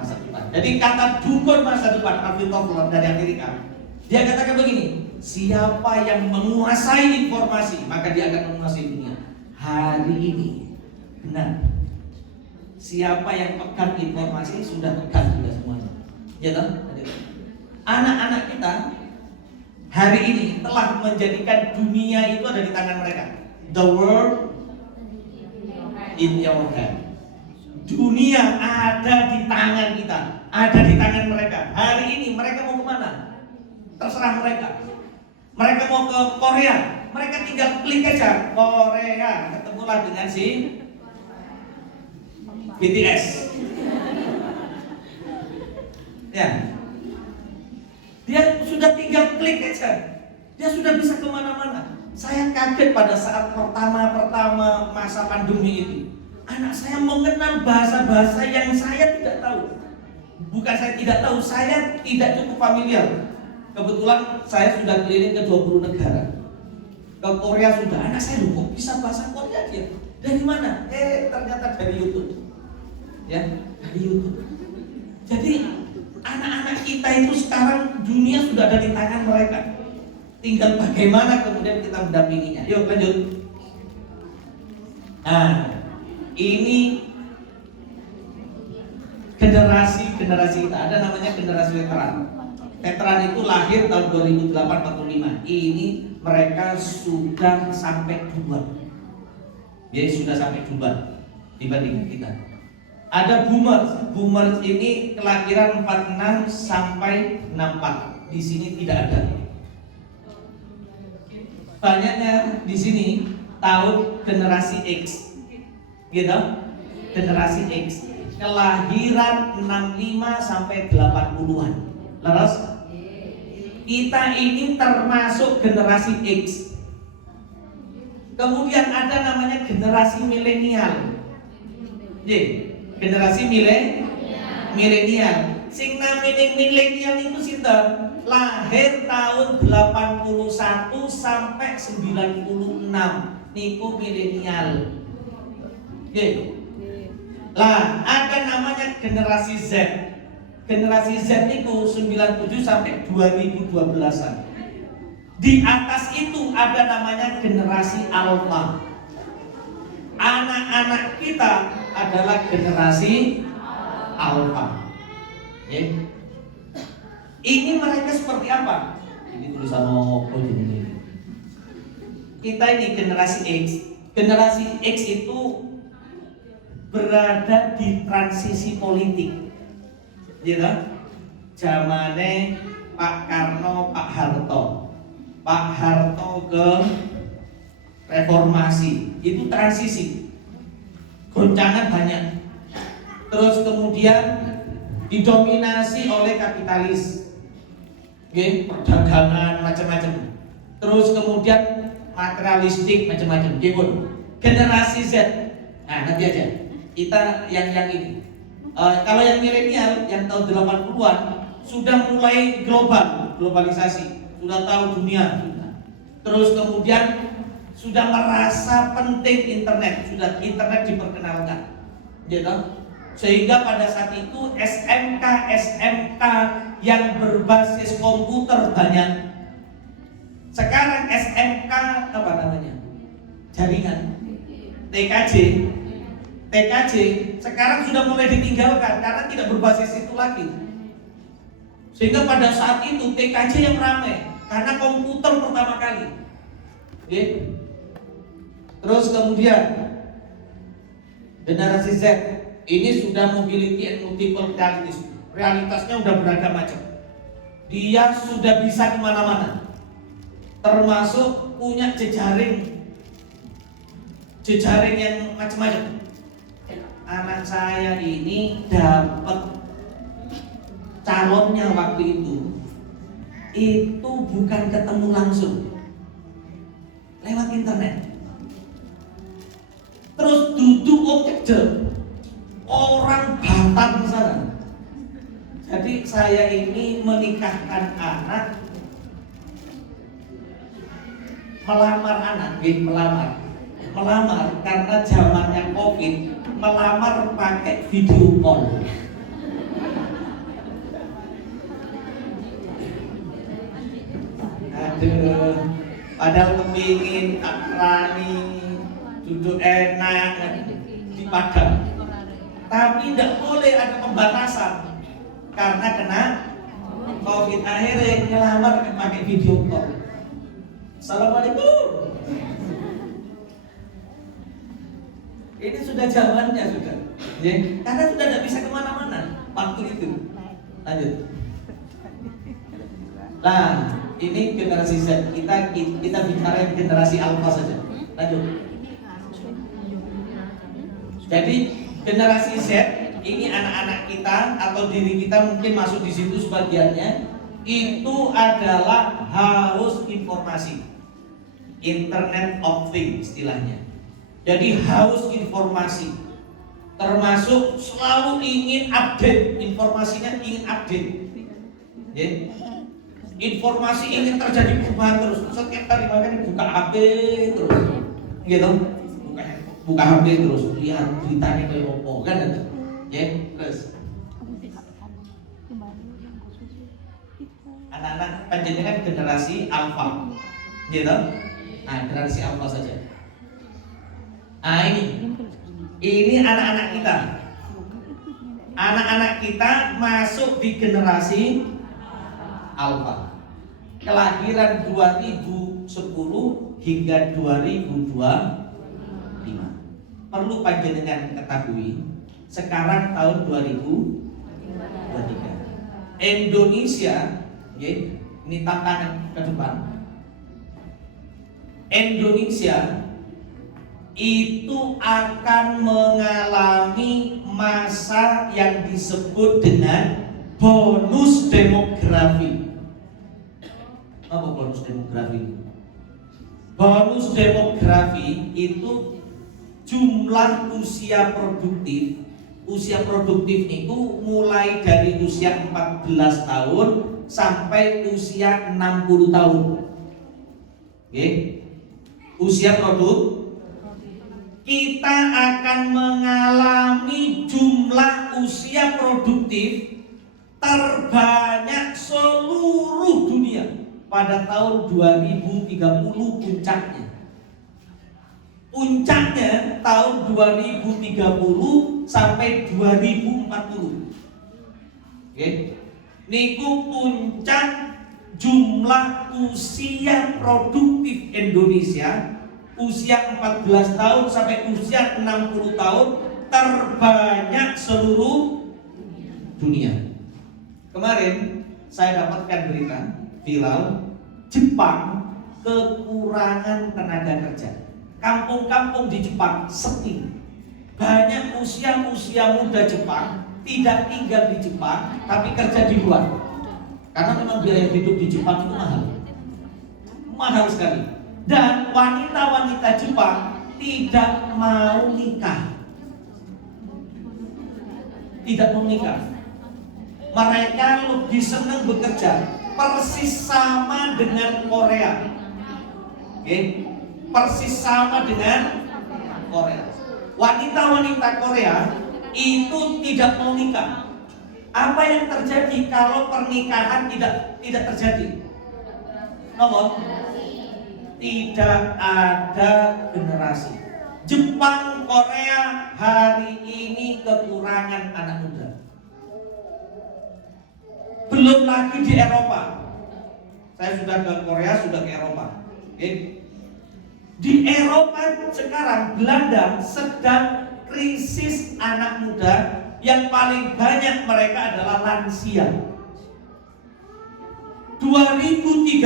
depan. Jadi kata dukun masa depan Alvin Toffler dari Amerika, dia katakan begini, siapa yang menguasai informasi maka dia akan menguasai dunia. Hari ini benar. Siapa yang pegang informasi sudah pegang juga semuanya. Ya toh? Anak-anak kita hari ini telah menjadikan dunia itu ada di tangan mereka. The world in your hand. Dunia ada di tangan kita, ada di tangan mereka. Hari ini mereka mau kemana? Terserah mereka. Mereka mau ke Korea, mereka tinggal klik aja Korea, ketemulah dengan si BTS. Ya, dia sudah tinggal klik aja, dia sudah bisa kemana-mana. Saya kaget pada saat pertama masa pandemi itu, anak saya mengenal bahasa-bahasa yang saya tidak tahu. Bukan saya tidak tahu, saya tidak cukup familiar. Kebetulan saya sudah keliling ke 20 negara. Ke Korea sudah, anak saya kok bisa bahasa Korea dia. Dari mana? Ternyata dari YouTube. Ya, dari YouTube. Jadi anak-anak kita itu sekarang dunia sudah ada di tangan mereka. Tinggal bagaimana kemudian kita mendampinginya. Yuk lanjut. Nah, ini generasi kita. Ada namanya generasi veteran. Veteran itu lahir tahun 2008-45. Ini mereka sudah sampai duluan. Ya, sudah sampai duluan dibanding kita. Ada boomers ini kelahiran 46 sampai 64. Di sini tidak ada. Banyaknya di sini tahun generasi X. Gitu? Generasi X. Kelahiran 65 sampai 80-an. Laras? Kita ini termasuk generasi X. Kemudian ada namanya generasi milenial. Generasi milenial. Sing namanya milenial itu sinten? Lahir tahun 81 sampai 96. Niku milenial. Lah, ada namanya generasi Z. Generasi Z niku 97 sampai 2012-an. Di atas itu ada namanya generasi Alpha. Anak-anak kita adalah generasi Alpha. Ini mereka seperti apa? Ini tulisan apa ini? Kita ini generasi X. Generasi X itu berada di transisi politik. Ya kan? zamane Pak Karno, Pak Harto. Pak Harto ke reformasi, itu transisi. Goncangan banyak. Terus kemudian didominasi oleh kapitalis. Oke, perdagangan macam-macam. Terus kemudian materialistik macam-macam. Generasi Z. Nah, nanti aja. Kita yang ini. Kalau yang milenial yang tahun 80-an sudah mulai globalisasi, sudah tahu dunia, sudah. Terus kemudian sudah merasa penting internet, sudah internet diperkenalkan, gitu. Sehingga pada saat itu SMK yang berbasis komputer banyak. Sekarang SMK apa namanya? Jaringan, TKJ sekarang sudah mulai ditinggalkan karena tidak berbasis itu lagi. Sehingga pada saat itu TKJ yang ramai karena komputer pertama kali. Oke. Terus kemudian generasi Z ini sudah mobility and multiple realities. Realitasnya udah beragam macam. Dia sudah bisa kemana-mana, termasuk punya jejaring yang macam-macam. Anak saya ini dapat calonnya waktu itu bukan ketemu langsung, lewat internet. Terus duduk kecil orang Batam sana. Jadi saya ini menikahkan anak, melamar karena zamannya COVID, melamar pakai video call. Aduh, padahal kepingin akrani, duduk enak di Padang, tapi tidak boleh, ada pembatasan karena kena COVID. Akhirnya ngelamar pakai video call. Assalamualaikum. Ini sudah zamannya sudah, ya, karena sudah tidak bisa kemana-mana waktu itu. Lanjut. Nah, ini generasi Z. Kita bicara generasi Alpha saja. Lanjut. Jadi generasi Z ini anak-anak kita atau diri kita mungkin masuk di situ sebagiannya. Itu adalah haus informasi, Internet of Things istilahnya. Jadi haus informasi, termasuk selalu ingin update informasinya, ingin update. Ya. Informasi ingin terjadi perubahan terus. Setiap kali makanya buka HP terus, gitu. Buka HP terus, lihat beritanya kayak apa kan? Ya, terus. Anak-anak panjenengan generasi Alpha, gitu. Nah, generasi Alpha saja. Nah, ini anak-anak kita. Anak-anak kita masuk di generasi Alpha. Kelahiran 2010 hingga 2025. Perlu panjenengan ketahui, sekarang tahun 2023. Indonesia, ya, ini tantangan ke depan. Indonesia itu akan mengalami masa yang disebut dengan bonus demografi. Apa bonus demografi? Bonus demografi itu jumlah usia produktif. Usia produktif itu mulai dari usia 14 tahun sampai usia 60 tahun. Oke. Usia produk kita akan mengalami jumlah usia produktif terbanyak seluruh dunia pada tahun 2030 puncaknya. Puncaknya tahun 2030 sampai 2040. Oke. Niku puncak jumlah usia produktif Indonesia, usia 14 tahun sampai usia 60 tahun terbanyak seluruh dunia. Kemarin saya dapatkan berita viral, Jepang kekurangan tenaga kerja. Kampung-kampung di Jepang sepi. Banyak usia muda Jepang tidak tinggal di Jepang, tapi kerja di luar. Karena memang biaya hidup di Jepang itu mahal sekali. Dan wanita-wanita Jepang tidak mau nikah. Mereka lebih senang bekerja, persis sama dengan Korea. Persis sama dengan Korea. Wanita-wanita Korea itu tidak mau nikah. Apa yang terjadi kalau pernikahan tidak terjadi? Nomor tidak ada generasi. Jepang, Korea hari ini kekurangan anak muda. Belum lagi di Eropa. Saya sudah ke Korea, sudah ke Eropa. Di Eropa sekarang Belanda sedang krisis anak muda. Yang paling banyak mereka adalah lansia. 2030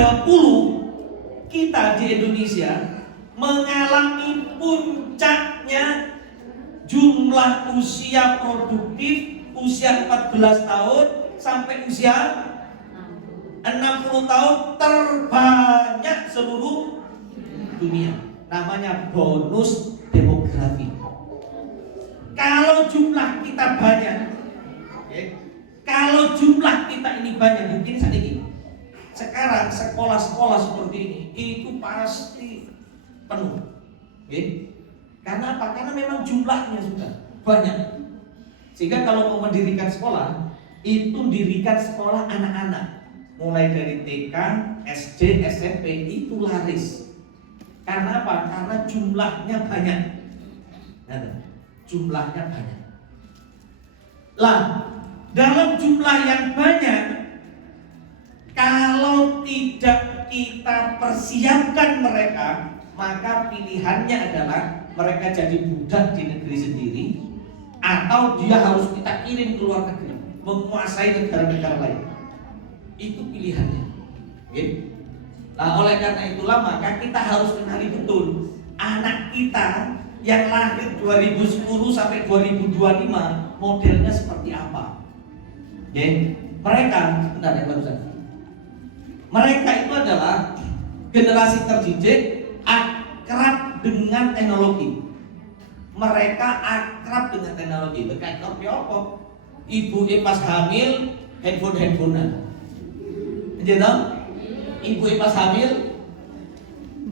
kita di Indonesia mengalami puncaknya jumlah usia produktif usia 14 tahun sampai usia 60 tahun terbanyak seluruh dunia. Namanya bonus demografi. Kalau jumlah kita banyak, kalau jumlah kita ini banyak, mungkin saat ini sekarang sekolah-sekolah seperti ini itu pasti penuh. Karena apa? Karena memang jumlahnya sudah banyak. Sehingga kalau mau mendirikan sekolah, itu dirikan sekolah anak-anak, mulai dari TK, SD, SMP itu laris. Karena apa? Karena jumlahnya banyak. Jumlahnya banyak. Lah, dalam jumlah yang banyak, kalau tidak kita persiapkan mereka, maka pilihannya adalah mereka jadi budak di negeri sendiri, atau dia harus kita kirim ke luar negeri, menguasai negara-negara lain. Itu pilihannya. Nah, oleh karena itulah maka kita harus kenali betul anak kita yang lahir 2010 sampai 2025 modelnya seperti apa. Mereka, bentar ya barusan. Mereka itu adalah generasi terdidik, akrab dengan teknologi. Mereka akrab dengan teknologi. Akrab ya apa? Ibu pas hamil handphone-handphonean. Ibu pas hamil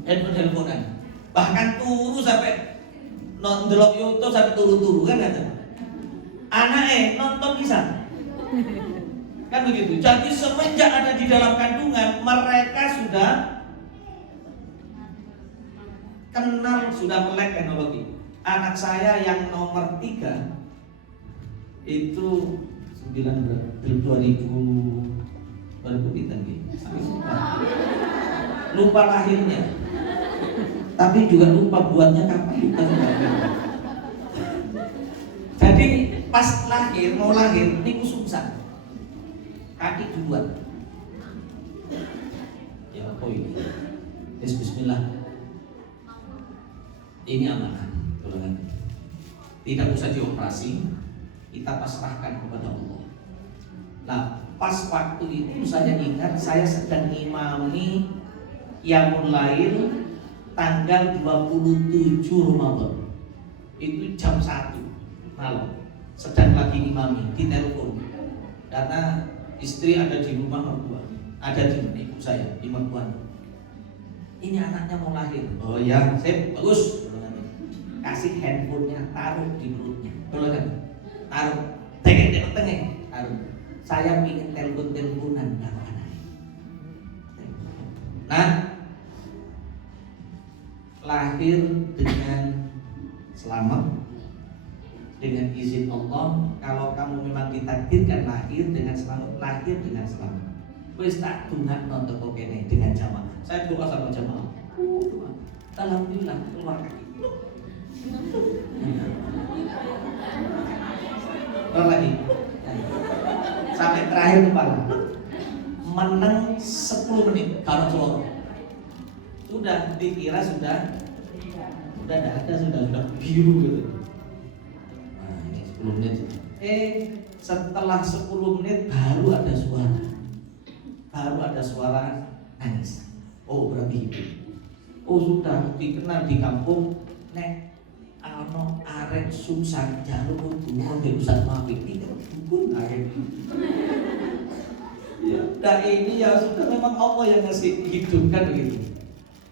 handphone-handphonean. Bahkan turu sampai nonton YouTube sampai turu-turu kan kata. Anaknya nonton bisa. Kan begitu. Jadi semenjak ada di dalam kandungan, mereka sudah kenal, sudah melek teknologi. Anak saya yang nomor 3 itu 2000 kita lupa lahirnya, tapi juga lupa buatnya kapan. Jadi pas lahir, mau lahir, ini sungsang, kaki duluan. Ya apa ini? Bismillah. Ini amanah, tidak usah dioperasi, kita pasrahkan kepada Allah. Nah, pas waktu itu saya ingat saya sedang ngimami Qiyamul Lail tanggal 27 Ramadan. Itu jam 1 malam. Sedang lagi ngimami, ditelepon. Karena istri ada di rumah mertua, ada di ibu saya, di mertua. Ini anaknya mau lahir. Oh ya, sip, bagus. Kasih handphonenya, taruh di perutnya. Taruh, tengah, taruh. Saya ingin telepon-teleponan sama anaknya. Nah, lahir dengan selamat, dengan izin Allah. Kalau kamu memang ditakdirkan lahir dengan selamat, lahir dengan selamat. Wis tak tungan nonton kene dengan jamaah. Saya doa sama jamaah. Alhamdulillah keluar kaki. Lagi. sampai terakhir kepala. Menang 10 menit kalau suara. Sudah dikira sudah tidak ada, sudah biru gitu. Nah, ini 10 menit. Setelah 10 menit baru ada suara nangis. Oh, berarti hidup. Oh, sudah dikenal di kampung nek ano arek susah jaluk kudu nggih Ustaz Mafik iki pun arek. Ya, dan ini ya sudah memang Allah yang ngasih hidup kan begitu.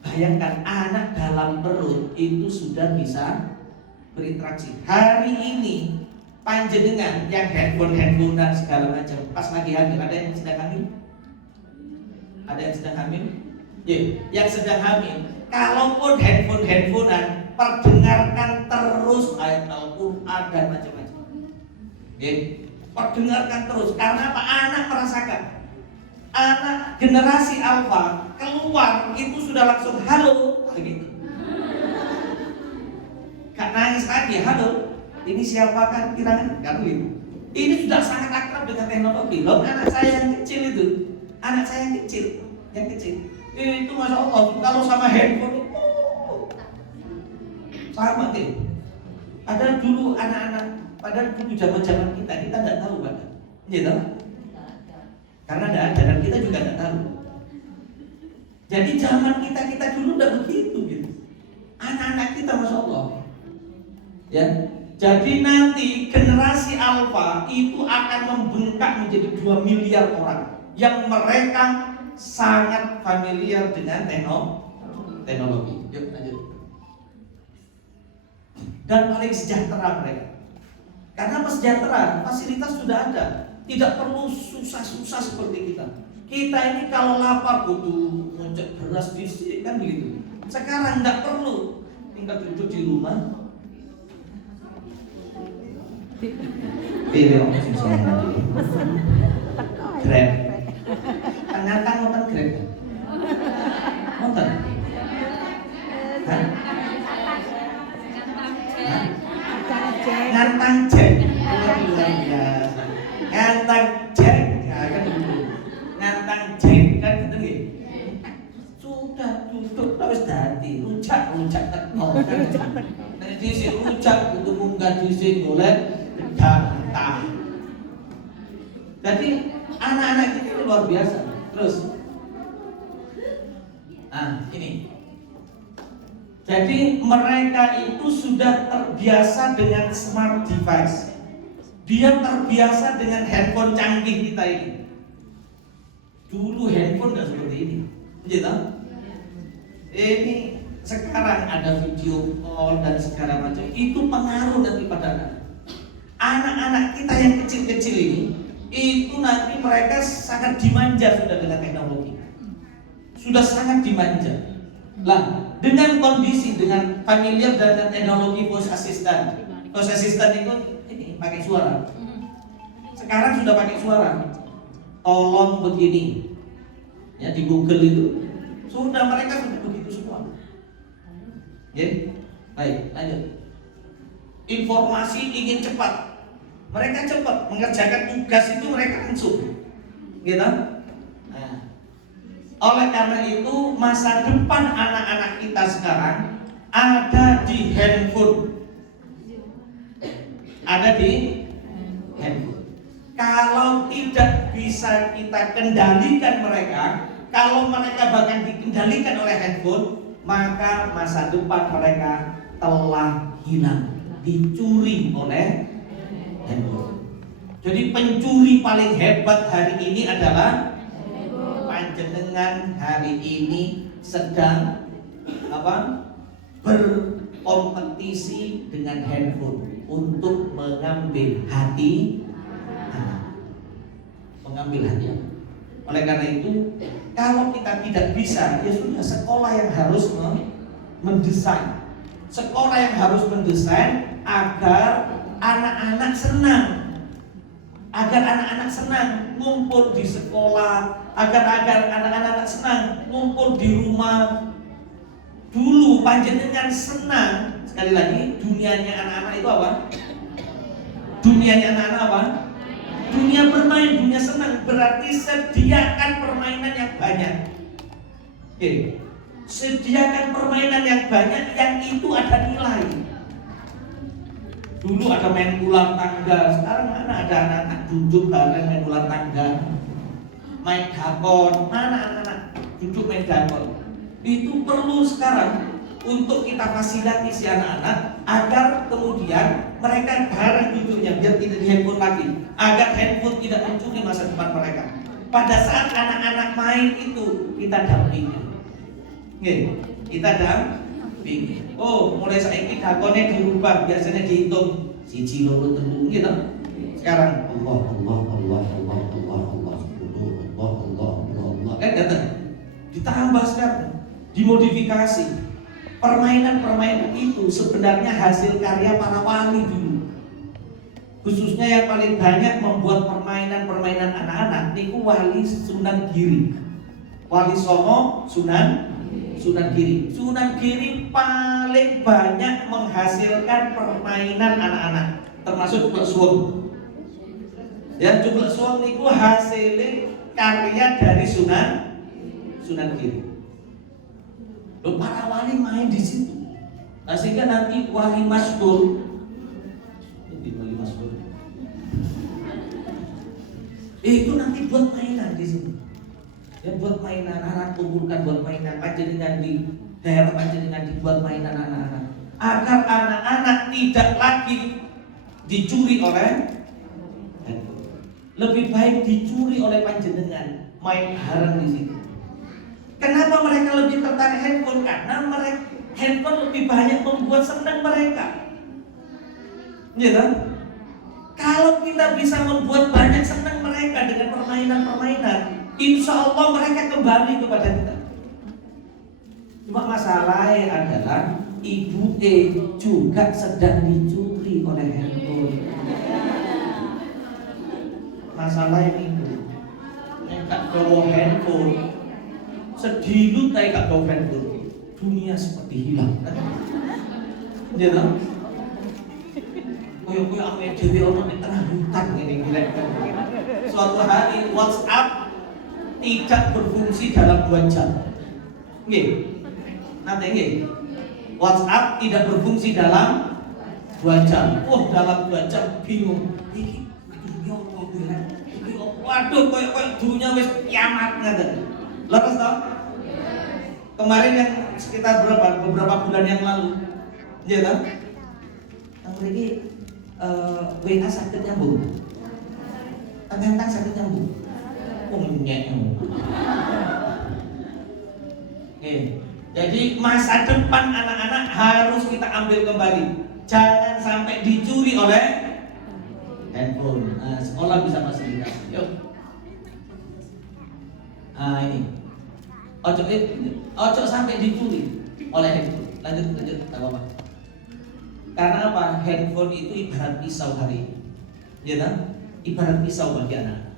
Bayangkan anak dalam perut itu sudah bisa berinteraksi. Hari ini panjenengan yang handphone dan segala macam pas lagi hamil, ada yang sedang hamil? Ada yang sedang hamil? Ya, yang sedang hamil. Kalaupun handphonean, perdengarkan terus ayat Al-Quran dan macam-macam. Ya, perdengarkan terus. Karena apa? Anak merasakan. Anak generasi alfa keluar itu sudah langsung halo begitu. Gak nangis lagi, halo. Ini siapa kan kiranya? Kan begitu. Ini sudah sangat akrab dengan teknologi. Loh, anak saya yang kecil itu, yang kecil. Itu masya Allah, kalau sama handphone itu sama tuh. Padahal dulu anak-anak, padahal dulu zaman kita tidak tahu pada, gitu. Karena tidak ada dan kita juga tidak tahu. Jadi zaman kita dulu tidak begitu gitu. Anak-anak kita masya Allah, ya. Jadi nanti generasi alfa itu akan membengkak menjadi 2 miliar orang yang mereka sangat familiar dengan teknologi. Yuk lanjut. Dan paling sejahtera mereka. Karena sejahtera, fasilitas sudah ada. Tidak perlu susah-susah seperti kita. Kita ini kalau lapar butuh ngecek beras di sini kan begitu. Sekarang nggak perlu, tinggal duduk di rumah. Pilih orang sing saya nanti. Grab. Ngantang nonton Grab. Nonton. Hah? Ngantang Jack. Luar biasa. Ngantang Jack. Ya kan begitu. Ngantang Jack kan gitu nggih. Sudah duduk terus dadi rujak teko kan. Nek dhisik rujak kudu munggah dhisik golek data. Jadi anak-anak kita luar biasa. Terus, ini. Jadi mereka itu sudah terbiasa dengan smart device. Dia terbiasa dengan handphone canggih kita ini. Dulu handphone nggak seperti ini, gitu. Ini sekarang ada video call dan segala macam. Itu pengaruh nanti pada anak-anak kita yang kecil-kecil ini. Itu nanti mereka sangat dimanja sudah dengan teknologi. Sudah sangat dimanja. Lah, dengan kondisi dengan familiar dengan teknologi voice assistant. Voice assistant itu ini pakai suara. Sekarang sudah pakai suara. Tolong begini. Ya di Google itu sudah mereka sudah begitu semua. Ya. Baik, lanjut. Informasi ingin cepat. Mereka cepat mengerjakan tugas itu mereka langsung, gitu. Nah, oleh karena itu masa depan anak-anak kita sekarang ada di handphone, Kalau tidak bisa kita kendalikan mereka, kalau mereka bahkan dikendalikan oleh handphone, maka masa depan mereka telah hilang, dicuri oleh handphone. Jadi pencuri paling hebat hari ini adalah panjenengan hari ini sedang berkompetisi dengan handphone untuk mengambil hati anak. Oleh karena itu, kalau kita tidak bisa, ya sudah sekolah yang harus mendesain. Sekolah yang harus mendesain agar anak-anak senang, ngumpul di sekolah, agar anak-anak senang ngumpul di rumah. Dulu panjenengan senang, sekali lagi dunianya anak-anak itu apa? Dunia bermain, dunia senang, berarti sediakan permainan yang banyak. Oke. Sediakan permainan yang banyak yang itu ada nilai. Dulu ada main ular tangga, sekarang mana ada anak-anak duduk bareng main ular tangga, main dakon, mana anak-anak duduk main dakon. Itu perlu sekarang untuk kita fasilitasi si anak-anak agar kemudian mereka bareng duduknya, biar tidak di handphone lagi, agar handphone tidak mencuri masa depan mereka. Pada saat anak-anak main itu kita dampingi. Kita dampingi. Oh, mulai saiki dakonnya dirubah, biasanya dihitung 1 2 3 gitu. Sekarang Allah Allah Allah Allah Allah Allah Allah Allah Allah. Datang. Ditambah sekarang, dimodifikasi. Permainan-permainan itu sebenarnya hasil karya para wali dulu. Khususnya yang paling banyak membuat permainan-permainan anak-anak niku Wali Sunan Giri. Wali Songo Sunan Giri. Sunan Giri paling banyak menghasilkan permainan anak-anak, termasuk Cuklek Suweng. Ya, Cuklek Suweng niku hasilnya karya dari Sunan Giri. Loh, para wali main di situ. Nah, sehingga nanti wali masyhur, itu nanti buat mainan di sini. Ya, buat mainan, anak kumpulkan buat mainan, panjenengan di daerah panjenengan dibuat mainan anak-anak, agar anak-anak tidak lagi dicuri oleh handphone. Lebih baik dicuri oleh panjenengan, main bareng di situ. Kenapa mereka lebih tertarik handphone? Karena handphone lebih banyak membuat senang mereka. Ya kan? Kalau kita bisa membuat banyak senang mereka dengan permainan-permainan, insya Allah mereka kembali kepada kita. Cuma masalahnya adalah ibu juga sedang dicuri oleh handphone. Masalah ini nggak bawa handphone, sedilut kayak gak bawa handphone, dunia seperti hilang. Ya kan? Koyo ame dhewe ono ning tengah hutan ngene gila. Suatu hari WhatsApp tidak berfungsi dalam 2 jam. Nggih. Nanti nggih. WhatsApp tidak berfungsi dalam 2 jam. Wah, dalam 2 jam bingung. Iki dunia apa kuwi? Iki waduh koyo dunia wis kiamat ngaten. Leres toh? Kemarin yang sekitar beberapa bulan yang lalu. Iya kan? Nang mriki WA sakit nyambung, tentang sakit nyambung, nyek. Jadi masa depan anak-anak harus kita ambil kembali, jangan sampai dicuri oleh handphone. Nah, sekolah bisa fasilitasi. Yuk, ini, ojo sampai dicuri oleh handphone. Lanjut, tak apa-apa. Karena apa? Handphone itu ibarat pisau hari ini, ya kan? Ibarat pisau bagi anak.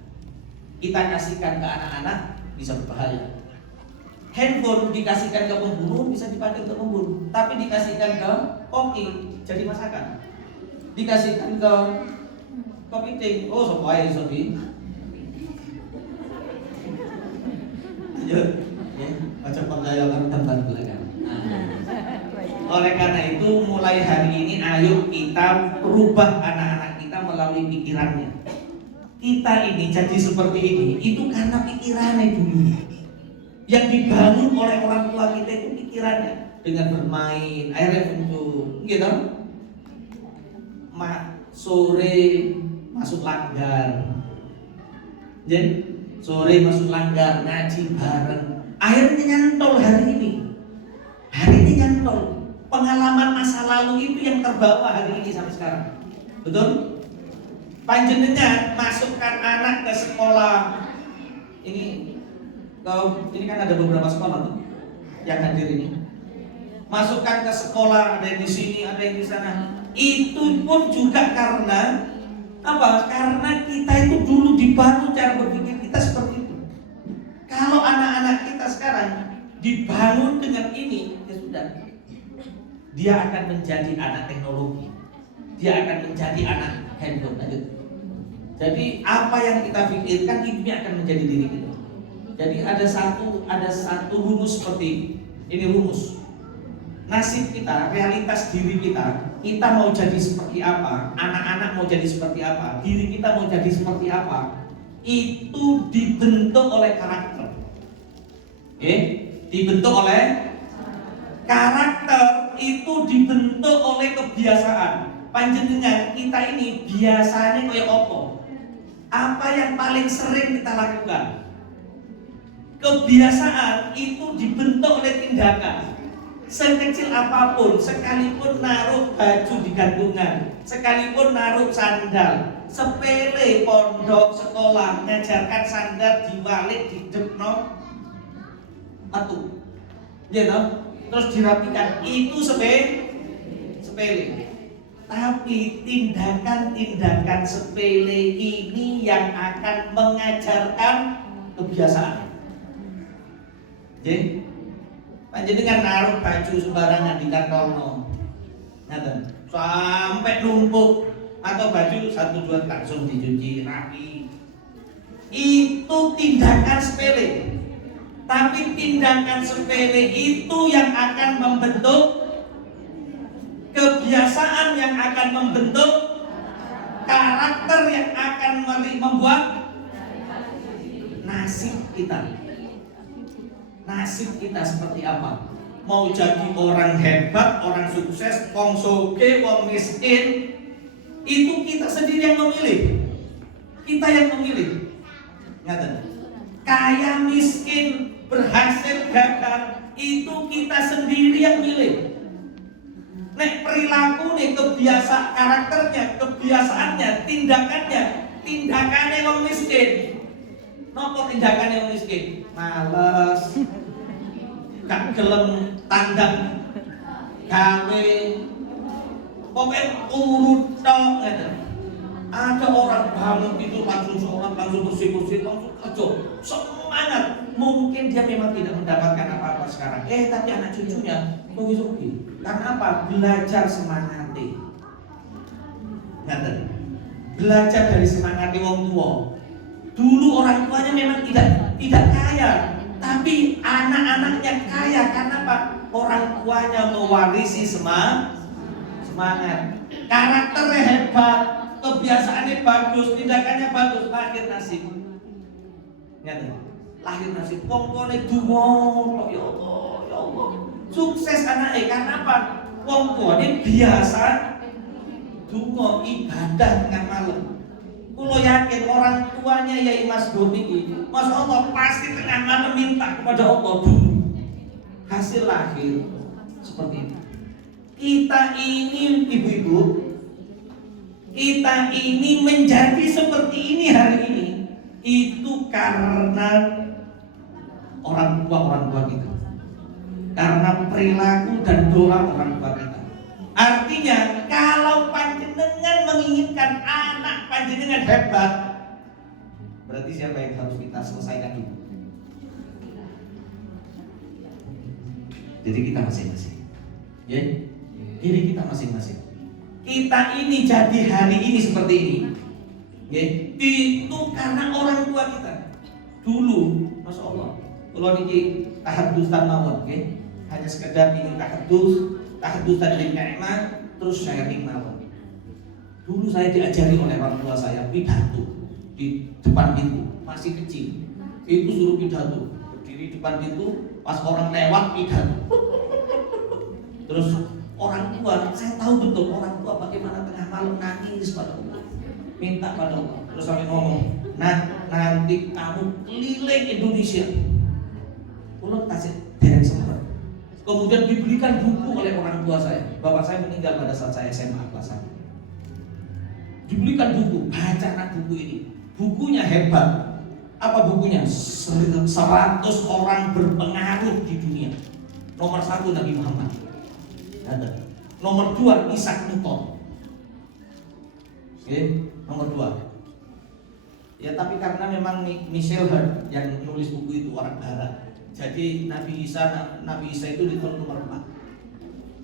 Kita kasihkan ke anak-anak bisa berbahaya. Handphone dikasihkan ke pembunuh bisa dipakai untuk membunuh, tapi dikasihkan ke koki jadi masakan. Dikasihkan ke kepiting, oh supaya sobi. Ya, baca percaya kan tentang belakang. Oleh karena itu mulai hari ini ayo kita rubah anak-anak kita melalui pikirannya. Kita ini jadi seperti ini itu karena pikirannya dulu. Yang dibangun oleh orang tua kita itu pikirannya dengan bermain, akhirnya untuk gitu. Sore masuk langgar. Jadi sore masuk langgar ngaji bareng. Akhirnya nyantol hari ini. Hari ini nyantol. Pengalaman masa lalu itu yang terbawa hari ini sampai sekarang. Betul? Panjenengan masukkan anak ke sekolah. Ini kan ada beberapa sekolah tuh yang hadir ini. Masukkan ke sekolah, ada yang di sini, ada yang di sana. Itu pun juga karena apa? Karena kita itu dulu dibangun cara berpikir kita seperti itu. Kalau anak-anak kita sekarang dibangun dengan ini, ya sudah. Dia akan menjadi anak teknologi. Dia akan menjadi anak handphone. Lanjut. Jadi apa yang kita pikirkan itu yang akan menjadi diri kita. Jadi ada satu rumus seperti ini rumus. Nasib kita, realitas diri kita mau jadi seperti apa, anak-anak mau jadi seperti apa, diri kita mau jadi seperti apa, itu dibentuk oleh karakter. Dibentuk oleh karakter, itu dibentuk oleh kebiasaan. Panjenengan kita ini biasanya kayak apa yang paling sering kita lakukan? Kebiasaan itu dibentuk oleh tindakan. Sekecil apapun, sekalipun naruh baju di gantungan, sekalipun naruh sandal, sepele pondok sekolah ngajarkan sandal diwalik di depno atu, terus dirapikan, itu sepele. Tapi tindakan-tindakan sepele ini yang akan mengajarkan kebiasaan. Panjenengan naruh baju sembarangan di kantongno, sampai numpuk, atau baju 1-2 langsung dicuci rapi. Itu tindakan sepele. Tapi tindakan sepele itu yang akan membentuk kebiasaan, yang akan membentuk karakter, yang akan membuat nasib kita. Nasib kita seperti apa? Mau jadi orang hebat, orang sukses, wong soge, wong miskin, itu kita sendiri yang memilih. Kita yang memilih. Kaya, miskin, berhasil, gagal, itu kita sendiri yang milih. Nek perilaku nih, kebiasaan karakternya, kebiasaannya, tindakannya wong miskin. Nopo tindakannya wong miskin? Males, gak gelem tandang, gawe, pokoknya urut tok. Ada orang bangun itu langsung sholat, langsung bersih-bersih, langsung kerja, semangat. Mungkin dia memang tidak mendapatkan apa-apa sekarang, tapi anak cucunya rugi-rugi. Karena apa? Belajar semangati. Belajar dari semangati wong tua. Dulu orang tuanya memang tidak kaya, tapi anak-anaknya kaya. Karena apa? Orang tuanya mewarisi semangat, karakternya hebat, kebiasaannya bagus, tindakannya bagus, lahir nasib. Lahir nasib. Wong tuane donga, ya Allah, sukses anaknya. Karena apa? Wong tuane biasa donga, ibadah tengah malam. Kulo yakin orang tuanya Yai Mas Dur ini, Masya Allah, pasti tengah malam minta kepada Allah dulu. Hasil lahir seperti ini. Kita ini ibu-ibu, kita ini menjadi seperti ini hari ini, itu karena orang tua kita, karena perilaku dan doa orang tua kita. Artinya kalau panjenengan menginginkan anak panjenengan hebat, berarti siapa yang harus kita selesaikan dulu? Jadi kita masing-masing, diri kita masing-masing. Kita ini jadi hari ini seperti ini, itu karena orang tua kita. Dulu, Masya Allah, kalau niki tahaddusan mawon, hanya sekedar ingin tahaddusan bil ni'mah, terus sharing mawon. Dulu saya diajari oleh orang tua saya pidato di depan pintu, masih kecil. Itu suruh pidato, berdiri depan pintu, pas orang lewat pidato. Terus orang tua, saya tahu betul orang tua bagaimana tengah malam nangis pada Allah, minta pada Allah. Terus sampai ngomong, nah nanti kamu keliling Indonesia, ulang kasih dereng sempat. Kemudian diberikan buku oleh orang tua saya. Bapak saya meninggal pada saat saya SMA kelas 1. Diberikan buku, baca anak buku ini. Bukunya hebat. Apa bukunya? 100 orang berpengaruh di dunia. Nomor 1 Nabi Muhammad. Nomor 2 Isaac Newton. Nomor 2. Ya tapi karena memang Michel Hart yang nulis buku itu orang Barat. Jadi Nabi Isa itu ditaruh nomor 4.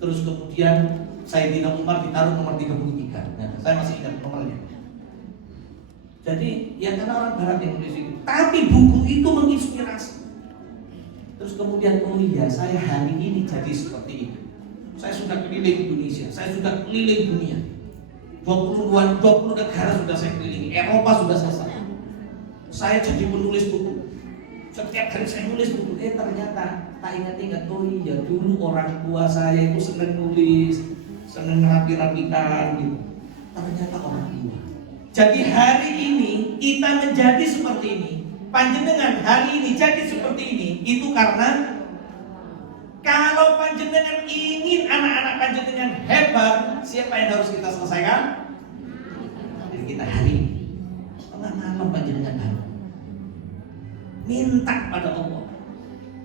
Terus kemudian Sayyidina Umar ditaruh nomor 33. Nah, saya masih ingat nomornya. Jadi ya karena orang barat yang nulis itu. Tapi buku itu menginspirasi. Terus kemudian, oh iya, saya hari ini jadi seperti ini. Saya sudah keliling Indonesia, saya sudah keliling dunia. 20 negara sudah saya kelilingi, Eropa sudah selesai. Saya jadi penulis buku. Setiap hari saya nulis buku. Ternyata tak ingat-ingat, oh iya, dulu orang tua saya itu senang nulis, senang rapi-rapikan gitu. Ternyata orang tua. Jadi hari ini kita menjadi seperti ini. Panjenengan hari ini jadi seperti ini. Itu karena kalau panjenengan ingin anak-anak panjenengan hebat, siapa yang harus kita selesaikan? Diri kita hari ini. Tengah malam panjenengan bangun, minta pada Allah.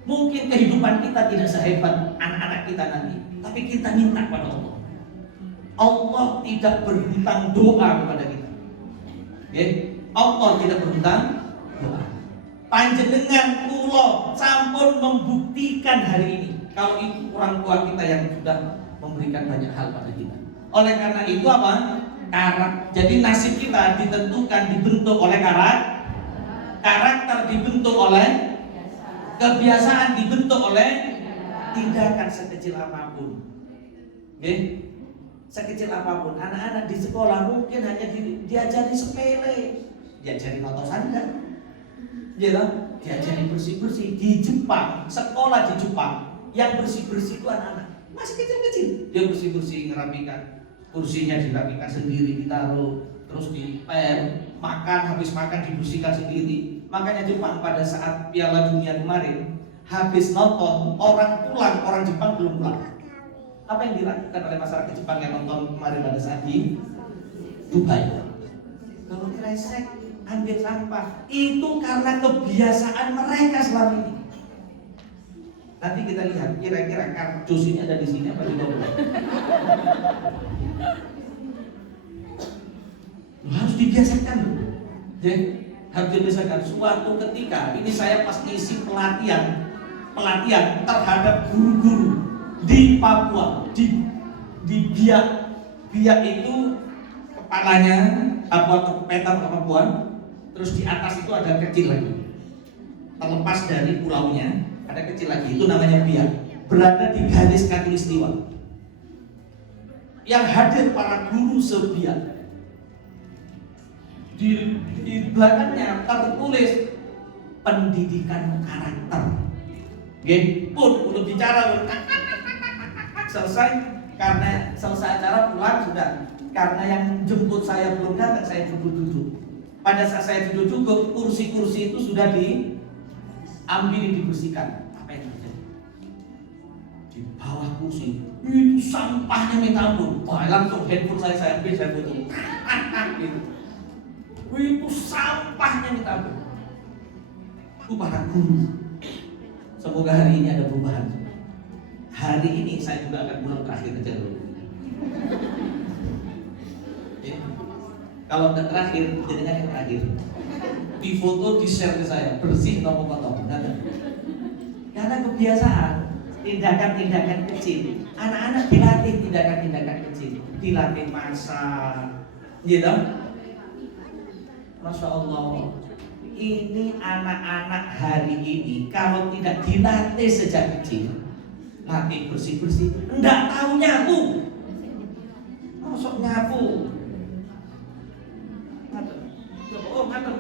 Mungkin kehidupan kita tidak sehebat anak-anak kita nanti, tapi kita minta pada Allah. Allah tidak berhutang doa kepada kita. Allah tidak berhutang doa. Panjenengan kula sampun membuktikan hari ini kalau itu orang tua kita yang sudah memberikan banyak hal pada kita. Oleh karena itu apa? Jadi nasib kita ditentukan, dibentuk oleh karakter dibentuk oleh kebiasaan, dibentuk oleh tindakan sekecil apapun. Sekecil apapun. Anak-anak di sekolah mungkin hanya diajari sepele, diajari nonton sandal, diajari bersih-bersih. Di Jepang, sekolah di Jepang yang bersih-bersih itu anak-anak masih kecil-kecil. Dia bersih-bersih, ngerapikan kursinya, dirapikan sendiri, ditaruh, terus makan, habis makan dibersihkan sendiri. Makanya Jepang pada saat Piala Dunia kemarin, habis nonton, orang pulang, orang Jepang belum pulang. Apa yang dilakukan oleh masyarakat Jepang yang nonton kemarin pada saat di Dubai? Kalau kresek, ambil sampah, itu karena kebiasaan mereka selama ini. Nanti kita lihat kira-kira kardus ini ada di sini apa di bawah. Harus dibiasakan, harus dibiasakan. Suatu ketika ini saya pas ngisi pelatihan terhadap guru-guru di Papua, di Biak itu kepalanya peta Papua, terus di atas itu ada kecil lagi, terlepas dari pulaunya ada kecil lagi, itu namanya Biak, berada di garis khatulistiwa. Yang hadir para guru se-Biak. Di belakangnya tertulis pendidikan karakter. Pun belum bicara, selesai, karena selesai acara pulang sudah. Karena yang jemput saya belum datang, saya duduk. Pada saat saya duduk, kursi-kursi itu sudah diambil, dibersihkan. Apa yang terjadi? Di bawah kursi itu sampahnya minta ampun. Wah, langsung handphone saya ambil, saya foto. Gitu. Itu sampahnya minta ampun. Itu para guru. Semoga hari ini ada perubahan. Hari ini saya juga akan pulang terakhir aja dulu. Kalau udah terakhir, jadinya yang terakhir. Di foto, di share ke saya, bersih atau kotor. Karena kebiasaan, tindakan-tindakan kecil. Anak-anak dilatih tindakan-tindakan kecil, dilatih masak, gitu. Masya Allah. Ini anak-anak hari ini kalau tidak dilatih sejak kecil, latih bersih-bersih, enggak tahu nyapu. Masuk nyapu. Oh, ngepel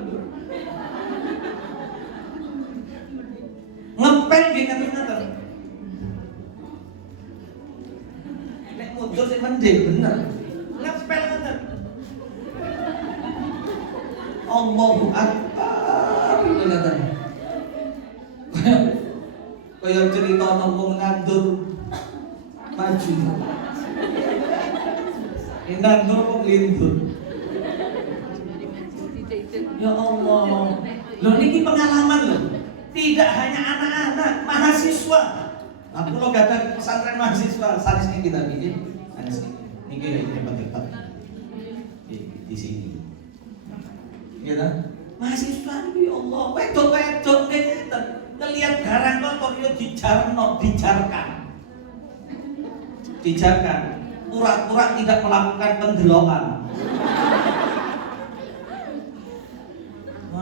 dia ngatur-ngatur. Nek mundur sih mending bener. Ngepel ngatur. Allahu Akbar. Kaya cerita nang wong nandur maju. Ini nandur kok lindur. Ya Allah. Loh niki pengalaman loh. Tidak hanya anak-anak, mahasiswa. Aku lo kata pesantren mahasiswa, sanes ini kita bikin. Sanes ini hebat-hebat. Di sini. Ya kan? Mahasiswa ini ya Allah, wedok-wedok ngeten. Ngelihat garang kotor yo dijarkan. Pura-pura tidak melakukan penggelokan.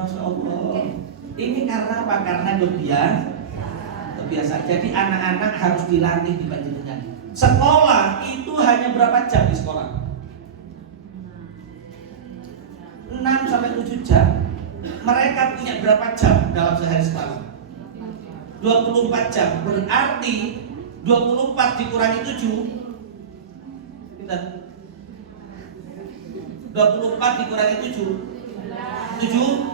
Masya Allah. Ini karena apa? Karena kebiasaan. Jadi anak-anak harus dilatih di panjenengan. Sekolah itu hanya berapa jam di sekolah? 6 sampai 7 jam. Mereka punya berapa jam dalam sehari sekolah? 24 jam. Berarti 24 dikurangi 7. Kita 24 dikurangi 7. 7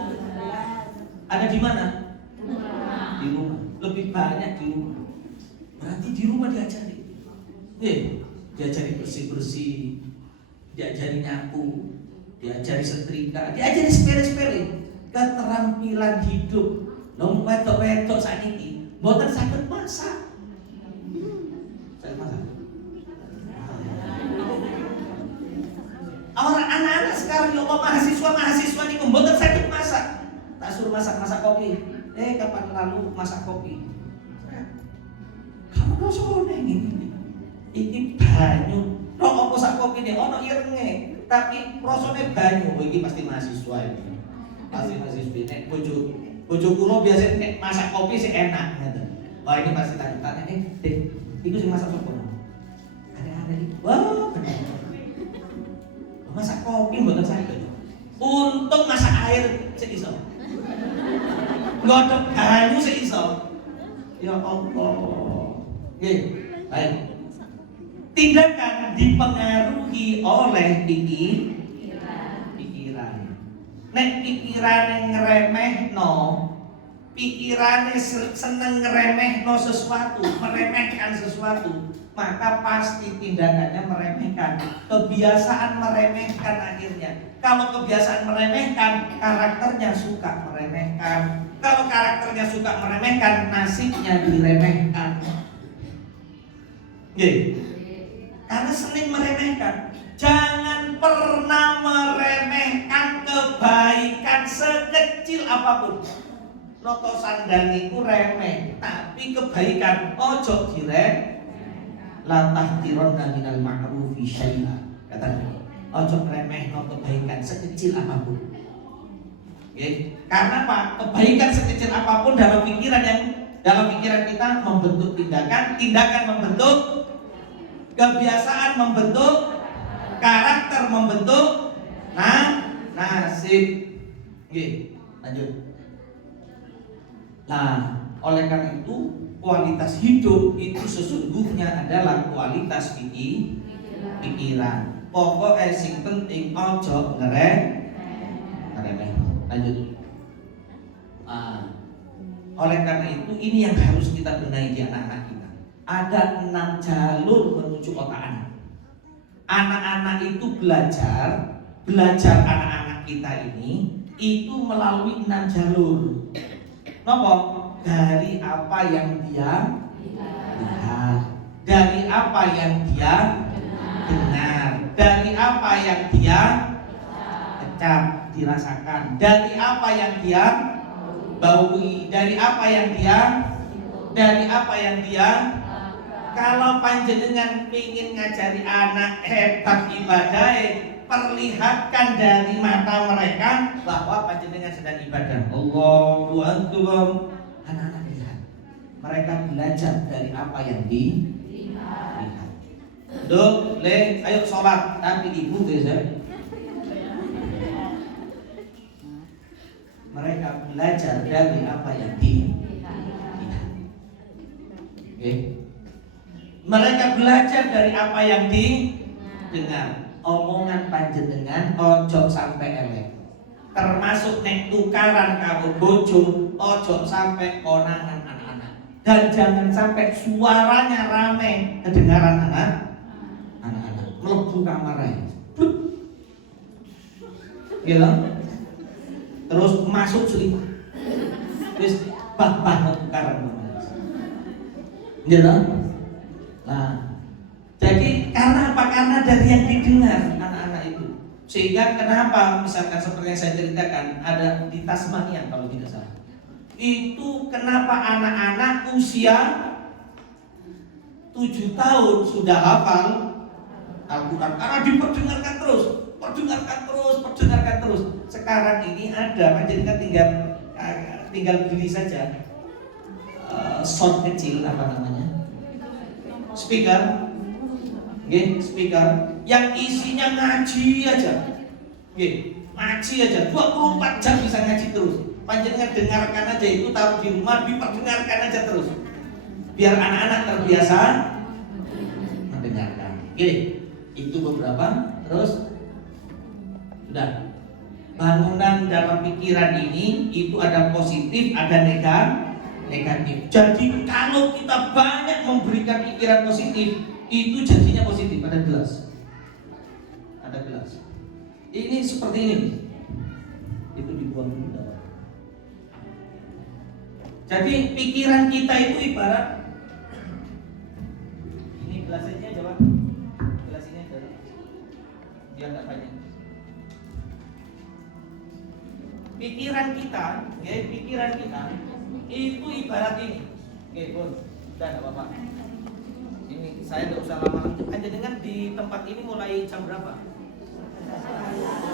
ada di mana? Di rumah. Lebih banyak di rumah. Berarti di rumah diajari. Diajari bersih-bersih, diajari nyapu, diajari setrika, diajari sepele-sepele. Keterampilan hidup. Nong wedok-wedok saat ini mboten saged masak. Saged masak. Orang anak-anak sekarang ya Allah, mahasiswa niku mboten saged masak. Tak suruh masak kopi. Kapan lalu masak kopi? Kamu rasane ngene. Iki banyu. Kok apa sak kopi ne ono irenge, tapi rasane banyu. Iki pasti mahasiswa ini. Pasti mahasiswa nek bojo kula biasa nek masak kopi sih enak ngoten. Wah ini pasti lanjutannya Dek. Iku sing masak sapa? Ada iki. Wah, bener. Masak kopi mboten saged. Untung masak air sik iso. Nggodhog banyu sik iso. Ya Allah. Nggih, baik. Tindakan dipengaruhi oleh pikiran. Nek pikirane ngremehno, pikirane seneng ngremehno sesuatu, meremehkan sesuatu, maka pasti tindakannya meremehkan. Kebiasaan meremehkan akhirnya. Kalau kebiasaan meremehkan, karakternya suka meremehkan. Kalau karakternya suka meremehkan, nasibnya diremehkan. Karena sering meremehkan. Jangan pernah meremehkan kebaikan sekecil apapun. Noto sandal niku remeh, tapi kebaikan ojo diremeh. La tahtironna minal ma'rufi syai'a. Kata ojo remehno kebaikan sekecil apapun. Karena apa? Kebaikan sekecil apapun dalam pikiran kita membentuk tindakan membentuk kebiasaan, membentuk karakter, membentuk nasib. Lanjut. Nah, oleh karena itu kualitas hidup itu sesungguhnya adalah kualitas pikiran. Pokoknya sing penting ojo ngeremeh. Lanjut. Oleh karena itu ini yang harus kita benahi di anak-anak kita. Ada 6 jalur menuju otak anak. Anak-anak itu belajar anak-anak kita ini itu melalui 6 jalur. Kenapa? Dari apa yang dia lihat, dari apa yang dia dengar, dari apa yang dia kecap, dirasakan, dari apa yang dia baui, dari apa yang dia. Kalau panjenengan ingin ngajari anak hebat ibadah, perlihatkan dari mata mereka bahwa panjenengan sedang ibadah. Allahu Akbar. Anak-anak lihat. Mereka belajar dari apa yang dilihat. Duk, Le, ayo sholat. Tapi ibu desa. Mereka belajar dari apa yang dilihat. Okay. Mereka belajar dari apa yang didengar. Omongan panjenengan ojo sampai elek. Termasuk nek tukaran karo bojo ojo sampai konangan anak-anak. Dan jangan sampai suaranya rame kedengaran anak-anak. Mlebu kamar ae. Gitu. Terus masuk selipah. Wis bah tukaran. Gitu. Nah, jadi karena apa? Karena dari yang didengar anak-anak itu. Sehingga kenapa misalkan seperti yang saya ceritakan ada di Tasmania kalau tidak salah. Itu kenapa anak-anak usia 7 tahun sudah hafal Al-Quran karena diperdengarkan terus. perdengarkan terus. Sekarang ini ada, panjenengan tinggal beli saja sound kecil, apa namanya, speaker, speaker yang isinya ngaji aja, ngaji aja, 24 jam bisa ngaji terus. Panjenengan dengarkan aja itu, taruh di rumah, diperdengarkan aja terus, biar anak-anak terbiasa mendengarkan. Itu beberapa. Terus sudah, bangunan dalam pikiran ini itu ada positif, ada negatif. Jadi kalau kita banyak memberikan pikiran positif, itu jadinya positif. Ada gelas. Ini seperti ini. Itu dibuang dulu. Jadi pikiran kita itu ibarat ini, gelasnya coba. Gelas ini aja. Biar enggak banyak. Pikiran kita itu ibarat ini. Bun, udah enggak apa-apa. Ini saya enggak usah lama. Anda dengan di tempat ini mulai jam berapa?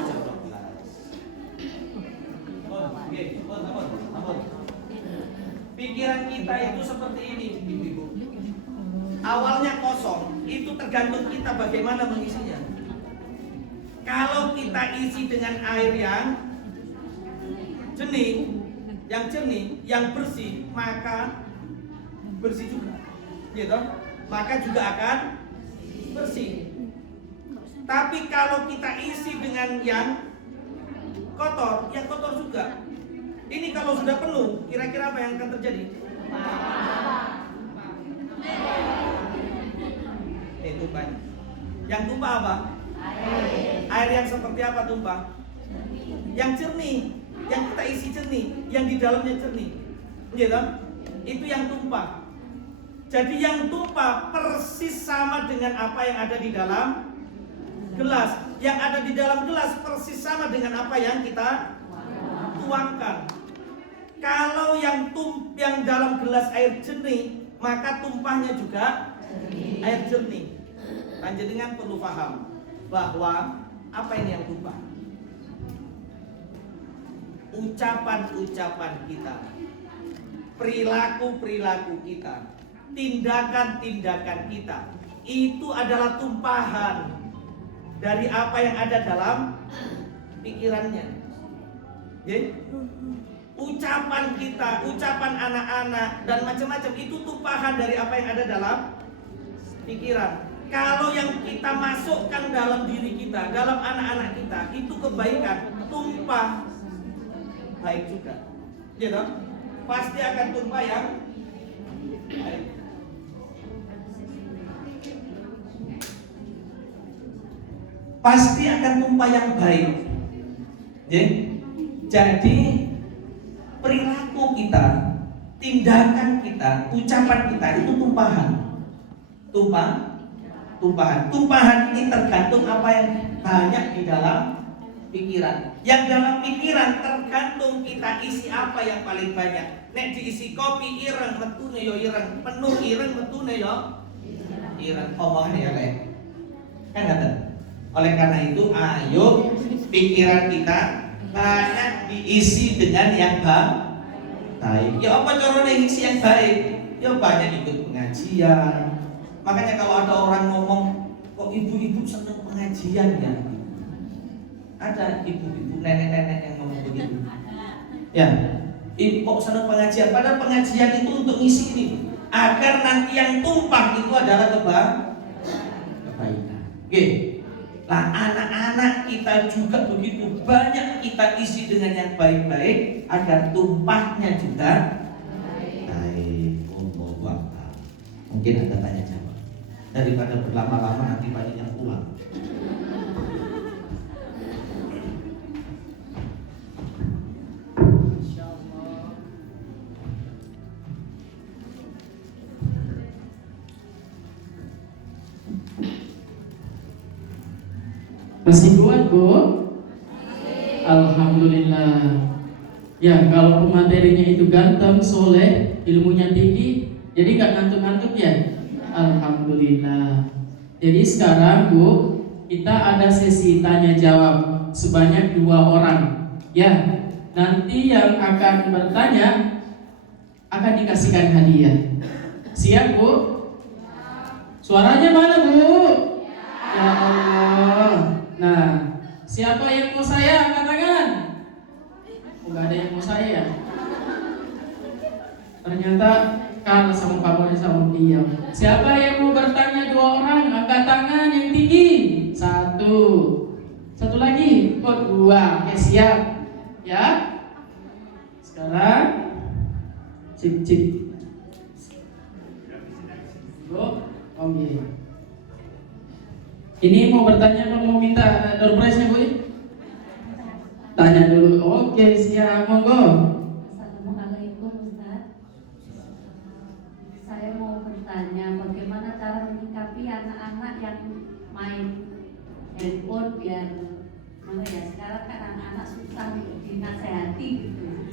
Jam 12. Bun. Pikiran kita itu seperti ini, Ibu. Awalnya kosong, itu tergantung kita bagaimana mengisinya. Kalau kita isi dengan air yang jernih, yang bersih, maka bersih juga, gitu. Maka juga akan bersih. Tapi kalau kita isi dengan yang kotor, yang kotor juga. Ini kalau sudah penuh, kira-kira apa yang akan terjadi? Tumpahnya. Yang tumpah apa? Air yang seperti apa tumpah? Yang jernih. Yang kita isi jernih, yang di dalamnya jernih, gitu? Itu yang tumpah. Jadi yang tumpah persis sama dengan apa yang ada di dalam gelas. Yang ada di dalam gelas persis sama dengan apa yang kita tuangkan. Kalau yang dalam gelas air jernih, maka tumpahnya juga air jernih. Panjenengan perlu paham bahwa apa ini yang tumpah? Ucapan-ucapan kita, perilaku-perilaku kita, tindakan-tindakan kita, itu adalah tumpahan dari apa yang ada dalam pikirannya. Ucapan kita, ucapan anak-anak dan macam-macam itu tumpahan dari apa yang ada dalam pikiran. Kalau yang kita masukkan dalam diri kita, dalam anak-anak kita, itu kebaikan, tumpah baik juga, gitu. Pasti akan tumpah yang baik. Pasti akan tumpah yang baik. Jadi perilaku kita, tindakan kita, ucapan kita itu tumpahan. Tumpahan ini tergantung apa yang banyak di dalam pikiran. Yang dalam pikiran tergantung kita isi apa yang paling banyak. Nek diisi kopi ireng metune yo ireng, penuh ireng metune yo ireng. Omongan ya lek. Kan ngaten. Oleh karena itu ayo pikiran kita banyak diisi dengan yang baik. Ya apa caranya isi yang baik? Ya banyak ikut pengajian. Makanya kalau ada orang ngomong, kok ibu-ibu seneng pengajian ya? Ada ibu-ibu, nenek-nenek yang ngomong begitu. Ya, ibu kok seneng pengajian? Padahal pengajian itu untuk isi ini, agar nanti yang tumpah itu adalah kebaikan. Oke. Nah, anak-anak kita juga begitu, banyak kita isi dengan yang baik-baik agar tumpahnya juga baik. Mungkin ada tanya jawab. Daripada berlama-lama nanti banyak yang pulang. Masih kuat, Bu? Alhamdulillah. Ya, kalau pematerinya itu ganteng, soleh, ilmunya tinggi, jadi gak ngantuk-ngantuk ya? Alhamdulillah. Jadi sekarang, Bu, kita ada sesi tanya jawab sebanyak 2 orang. Ya, nanti yang akan bertanya akan dikasihkan hadiah. Siap, Bu? Suaranya mana, Bu? Ya Allah. Nah, siapa yang mau saya angkat tangan? Oh, nggak ada yang mau saya. Ternyata kalah sama kamu sama diam. Siapa yang mau bertanya 2 orang? Angkat tangan yang tinggi. 1. Satu lagi. Oh, 2. Oke, siap. Ya. Sekarang cip. Go. Oke. Ini mau bertanya apa mau minta door prize-nya, Bu? Tanya dulu. Oke, siap. Monggo. Assalamualaikum Ustaz. Saya mau bertanya bagaimana cara menyikapi anak-anak yang main handphone biar mana ya, sekarang kan anak-anak susah untuk dinasehati gitu.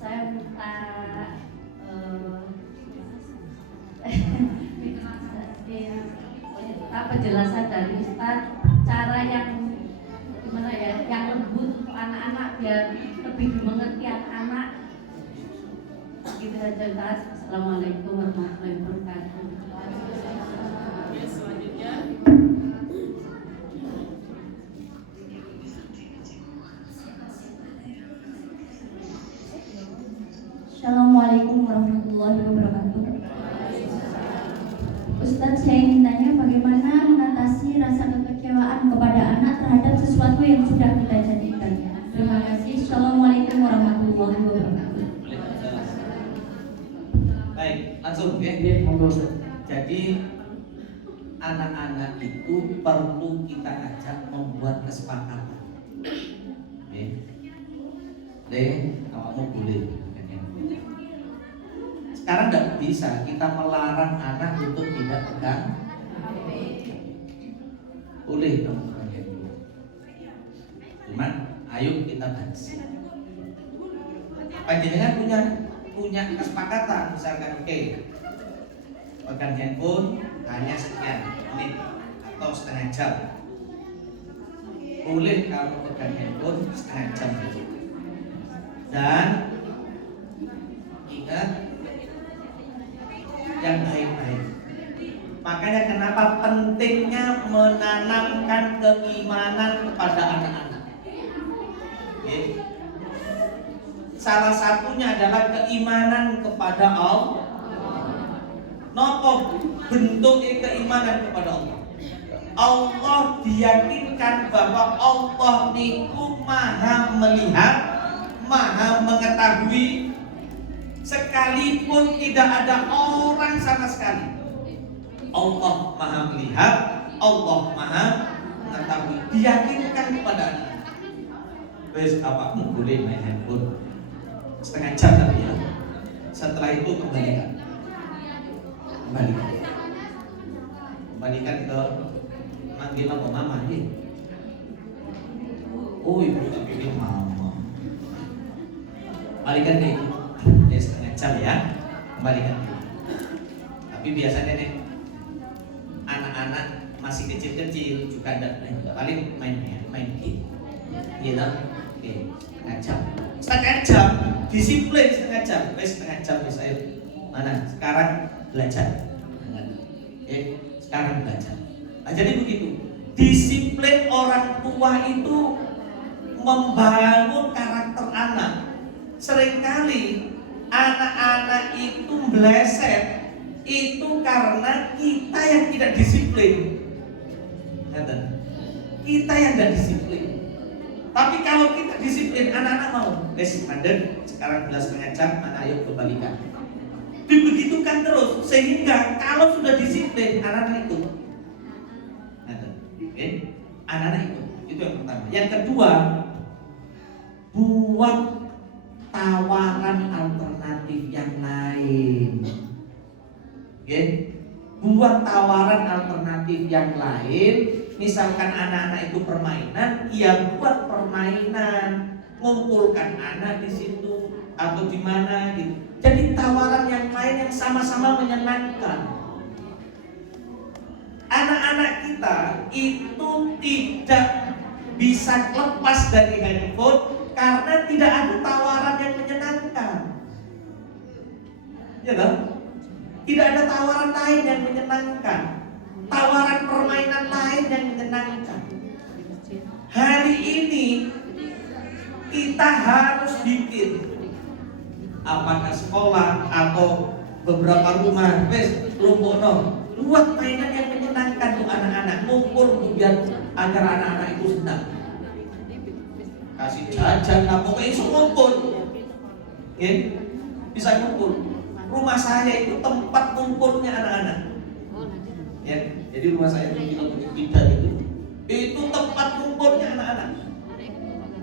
Saya minta penjelasan dari Ustaz cara yang gimana ya, yang lembut untuk anak-anak biar lebih dimengerti anak-anak. Gitu aja Ustaz. Assalamualaikum warahmatullahi wabarakatuh. Oke, selanjutnya. Assalamualaikum warahmatullahi wabarakatuh. Ustadz, saya ingin tanya bagaimana mengatasi rasa kekecewaan kepada anak terhadap sesuatu yang sudah kita jadikan. Terima kasih. Assalamualaikum warahmatullahi wabarakatuh. Baik, langsung ya. Oke, monggo. Jadi anak-anak itu perlu kita ajak membuat kesepakatan. Oke. Kamu boleh. Sekarang tidak bisa kita melarang anak untuk tidak pegang. Boleh dong. Cuman ayo kita bahas. Panjenengan punya kesepakatan, misalkan oke, pegang handphone hanya sekian menit atau setengah jam. Boleh kamu pegang handphone setengah jam. Dan ingat yang baik-baik. Makanya kenapa pentingnya menanamkan keimanan kepada anak-anak. Oke. Salah satunya adalah keimanan kepada Allah. Nopo bentuknya keimanan kepada Allah. Allah diyakinkan bahwa Allah niku maha melihat, maha mengetahui, sekalipun tidak ada orang sama sekali. Allah maha melihat, Allah maha mengetahui, diyakinkan kepada anak. Wes apapun boleh main handphone setengah jam tapi ya. Setelah itu kembalikan ke manggil apa mama ya. Oh ibu tak pilih mama. Kembalikan deh. Ya setengah jam ya. Kembalikan. Tapi biasanya nih anak-anak masih kecil-kecil juga ada paling main game. Iya kan? Oke, setengah jam disiplin setengah jam, setengah jam saya mana sekarang belajar. Sekarang belajar. Nah, jadi begitu. Disiplin orang tua itu membangun karakter anak. Seringkali anak-anak itu meleset itu karena kita yang tidak disiplin. Kita yang tidak disiplin. Tapi kalau kita disiplin, anak-anak mau. Mandek, sekarang 11,5 jam, anak ayo kembalikan. Dibegitukan terus, sehingga kalau sudah disiplin, anak-anak ikut. Anak-anak ikut. Itu yang pertama. Yang kedua, buat tawaran alternatif yang lain. Buat tawaran alternatif yang lain. Misalkan anak-anak itu permainan, ya buat permainan, ngumpulkan anak di situ atau di mana gitu. Jadi tawaran yang lain yang sama-sama menyenangkan. anak-anak kita itu tidak bisa lepas dari handphone karena tidak ada tawaran yang menyenangkan. Ya kan? Tidak ada tawaran lain yang menyenangkan, tawaran permainan lain yang menyenangkan. Hari ini kita harus bikin, apakah sekolah atau beberapa rumah, buat mainan yang menyenangkan untuk anak-anak, ngumpul biar agar anak-anak itu senang. Kasih jajan, pokoknya itu ngumpul, ya, bisa ngumpul. Rumah saya itu tempat kumpulnya anak-anak. Ya, jadi rumah saya itu tidak itu tempat kumpulnya anak-anak.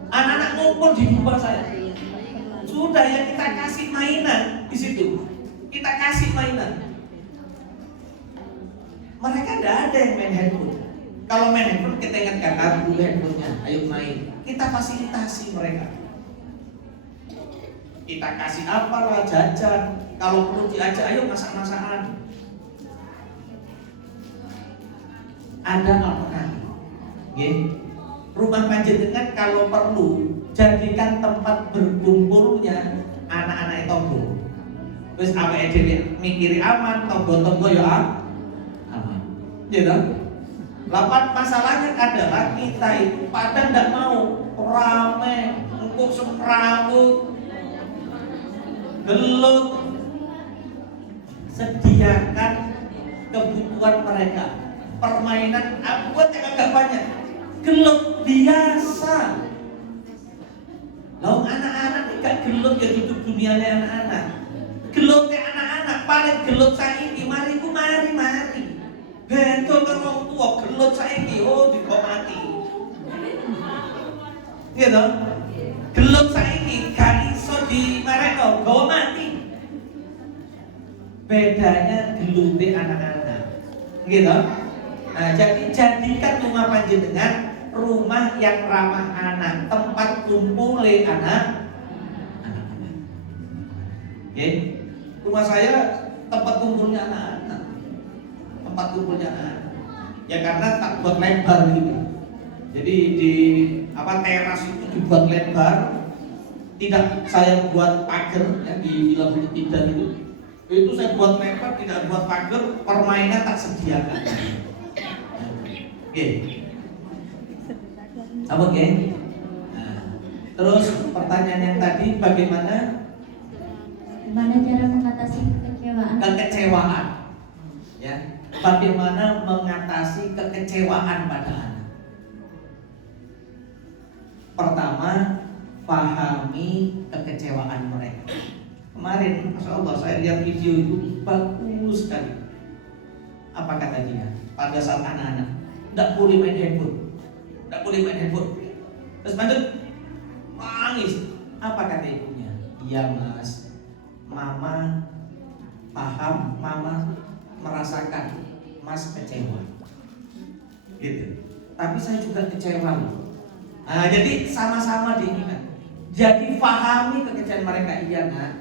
Anak-anak ngumpul di rumah saya. Sudah ya, kita kasih mainan di situ. Kita kasih mainan. Mereka tidak ada yang main handphone. Kalau main handphone kita ingatkan, dulu handphonenya, ayo main. Kita fasilitasi mereka. Kita kasih apalah, jajan. Kalau perlu diajak, ayo masak-masakan. Ada alternatif. Okay. Rumah panjenengan kalau perlu jadikan tempat berkumpulnya anak-anak tonggo. Terus awake dhewe mikiri aman, tonggo-tonggo ya aman. Gitu. Lapan masalahnya adalah kita itu pada ndak mau rame, engkau semrawut, gelut. Sediakan kebutuhan mereka. Permainan buat yang agak banyak. Gelut biasa. Lalu anak-anak tidak gelut ya hidup dunianya anak-anak. Gelutnya anak-anak paling gelut saiki mari. Bento karo tua gelut saiki dikomati. Gitu. Gelut saiki gak iso dimarekno, gawa mati. Bedanya gelute anak-anak. Gitu. Nah, jadi jadikan rumah panjenengan rumah yang ramah anak, tempat kumpule anak. Oke. Rumah saya tempat kumpulnya anak-anak. Tempat kumpulnya anak. Ya karena tak buat lebar gitu. Jadi di teras itu dibuat lebar. Tidak saya buat pagar ya di dalam tidak itu saya buat lebar, tidak buat pagar, permainan tak sediakan. Oke. Apa oke? Nah, terus pertanyaan yang tadi bagaimana cara mengatasi kekecewaan? Kekecewaan. Ya. Bagaimana mengatasi kekecewaan pada anak? Pertama, pahami kekecewaan mereka. Kemarin, Masya Allah, saya lihat video itu bagus sekali. Apa kata dia? Pada saat anak-anak tidak boleh main handphone, tidak boleh main handphone. Terus lanjut, nangis. Apa kata ibunya? Iya mas, mama paham, mama merasakan, mas kecewa. Gitu. Tapi saya juga kecewa. Nah, jadi sama-sama diinginkan. Jadi pahami kekecewaan mereka. Iya nak,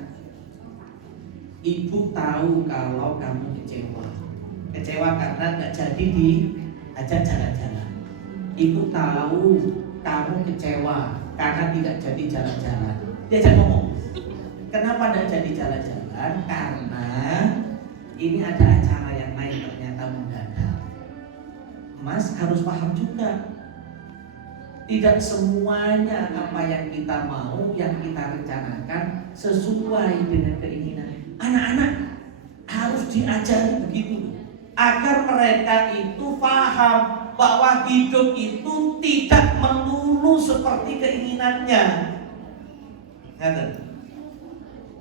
ibu tahu kalau kamu kecewa. Kecewa karena nggak jadi diajak jalan-jalan. Ibu tahu kamu kecewa karena tidak jadi jalan-jalan. Diajak ngomong. Kenapa tidak jadi jalan-jalan? Karena ini ada acara yang lain ternyata mendadak. Mas harus paham juga. Tidak semuanya apa yang kita mau, yang kita rencanakan sesuai dengan keinginan. Anak-anak harus diajari begitu agar mereka itu paham bahwa hidup itu tidak melulu seperti keinginannya.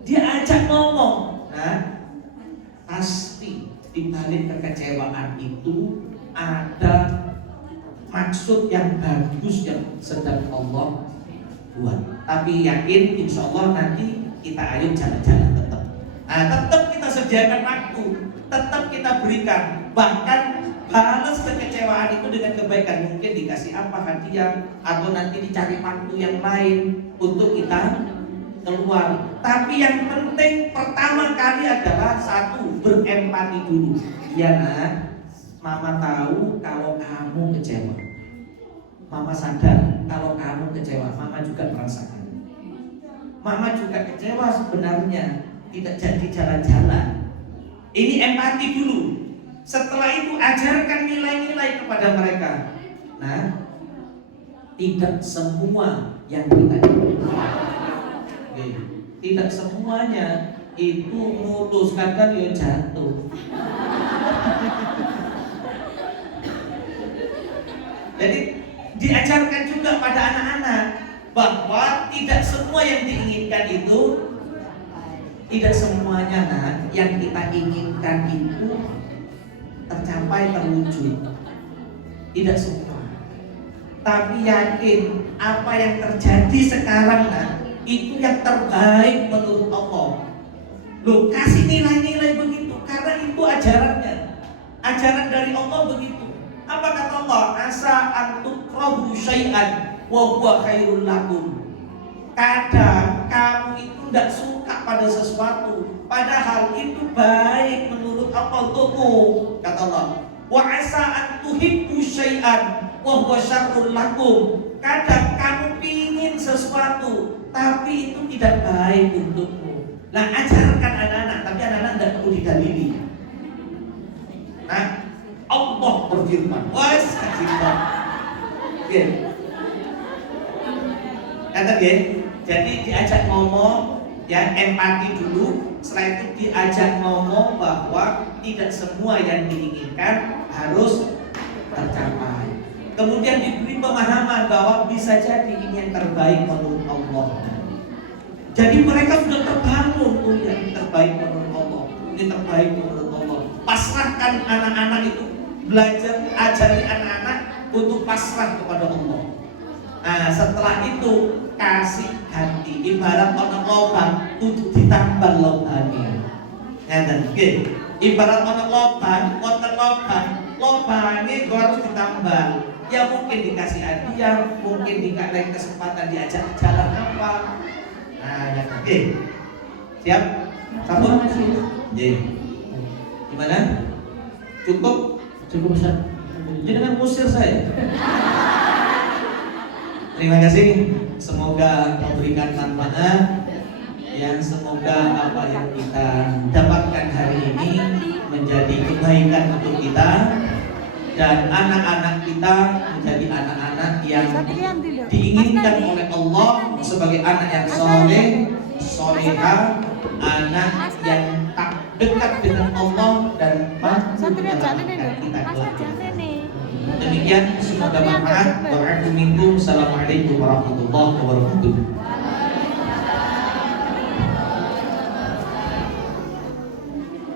Diajak ngomong, nah, pasti di balik kekecewaan itu ada maksud yang bagus yang sedang Allah buat. Tapi yakin insya Allah nanti kita ayo jalan-jalan tetap. Nah, tetap kita sediakan waktu, tetap kita berikan. Bahkan balas kekecewaan itu dengan kebaikan. Mungkin dikasih apa hadiah atau nanti dicari waktu yang lain untuk kita keluar. Tapi yang penting pertama kali adalah satu, berempati dulu. Ya nak, Mama tahu kalau kamu kecewa. Mama sadar kalau kamu kecewa. Mama juga merasakan. Mama juga kecewa sebenarnya, tidak jadi jalan-jalan. Ini empati dulu. Setelah itu ajarkan nilai-nilai kepada mereka. Nah, tidak semua yang kita inginkan. Tidak semuanya itu mulus, kadang ya jatuh. Jadi diajarkan juga pada anak-anak bahwa tidak semua yang diinginkan itu, tidak semuanya yang kita inginkan itu tercapai, terwujud. Tidak semua. Tapi yakin apa yang terjadi sekarang itu yang terbaik menurut Allah. Loh, kasih nilai-nilai begitu karena itu ajarannya. Ajaran dari Allah begitu. Apa kata Allah? Asa antukrahu syai'an wa huwa khairul lakum. Kadang kamu itu tidak suka pada sesuatu, padahal itu baik menurut Allah untukmu. Kata Allah, wa asa antuhibbu syai'an wa huwa syarrul lakum. Kadang kamu pingin sesuatu, tapi itu tidak baik untukmu. Nah, ajarkan anak-anak, tapi anak-anak tidak perlu didalili. Nah, Allah berfirman, was kasihkan. Oke. Kata dia, jadi diajak ngomong, ya empati dulu. Setelah itu diajak ngomong bahwa tidak semua yang diinginkan harus tercapai. Kemudian diberi pemahaman bahwa bisa jadi ini yang terbaik menurut Allah. Jadi mereka sudah terbangun, oh ya, ini terbaik menurut Allah, ini terbaik menurut Allah. Pasrahkan anak-anak itu, belajar, ajari anak-anak untuk pasrah kepada Allah. Nah, setelah itu kasih ganti, ibarat orang lobang untuk ditambal lobangnya. Ngeten nggih. Ibarat orang lobang, lobangnya harus ditambal. Ya mungkin dikasih hadiah, mungkin dikasih kesempatan diajak jalan apa. Nah, oke. Siap? Sambut? Iya. Gimana? Cukup? Cukup Ustaz. Jangan musir saya. Terima kasih. Semoga memberikan manfaat. Yang semoga apa yang kita dapatkan hari ini menjadi kebaikan untuk kita dan anak-anak kita menjadi anak-anak yang diinginkan oleh Allah sebagai anak yang soleh, soleha, anak yang tak dekat dengan Allah dan mampu menyelamatkan kita kelak. Demikian, semoga bermanfaat. Assalamualaikum warahmatullahi wabarakatuh.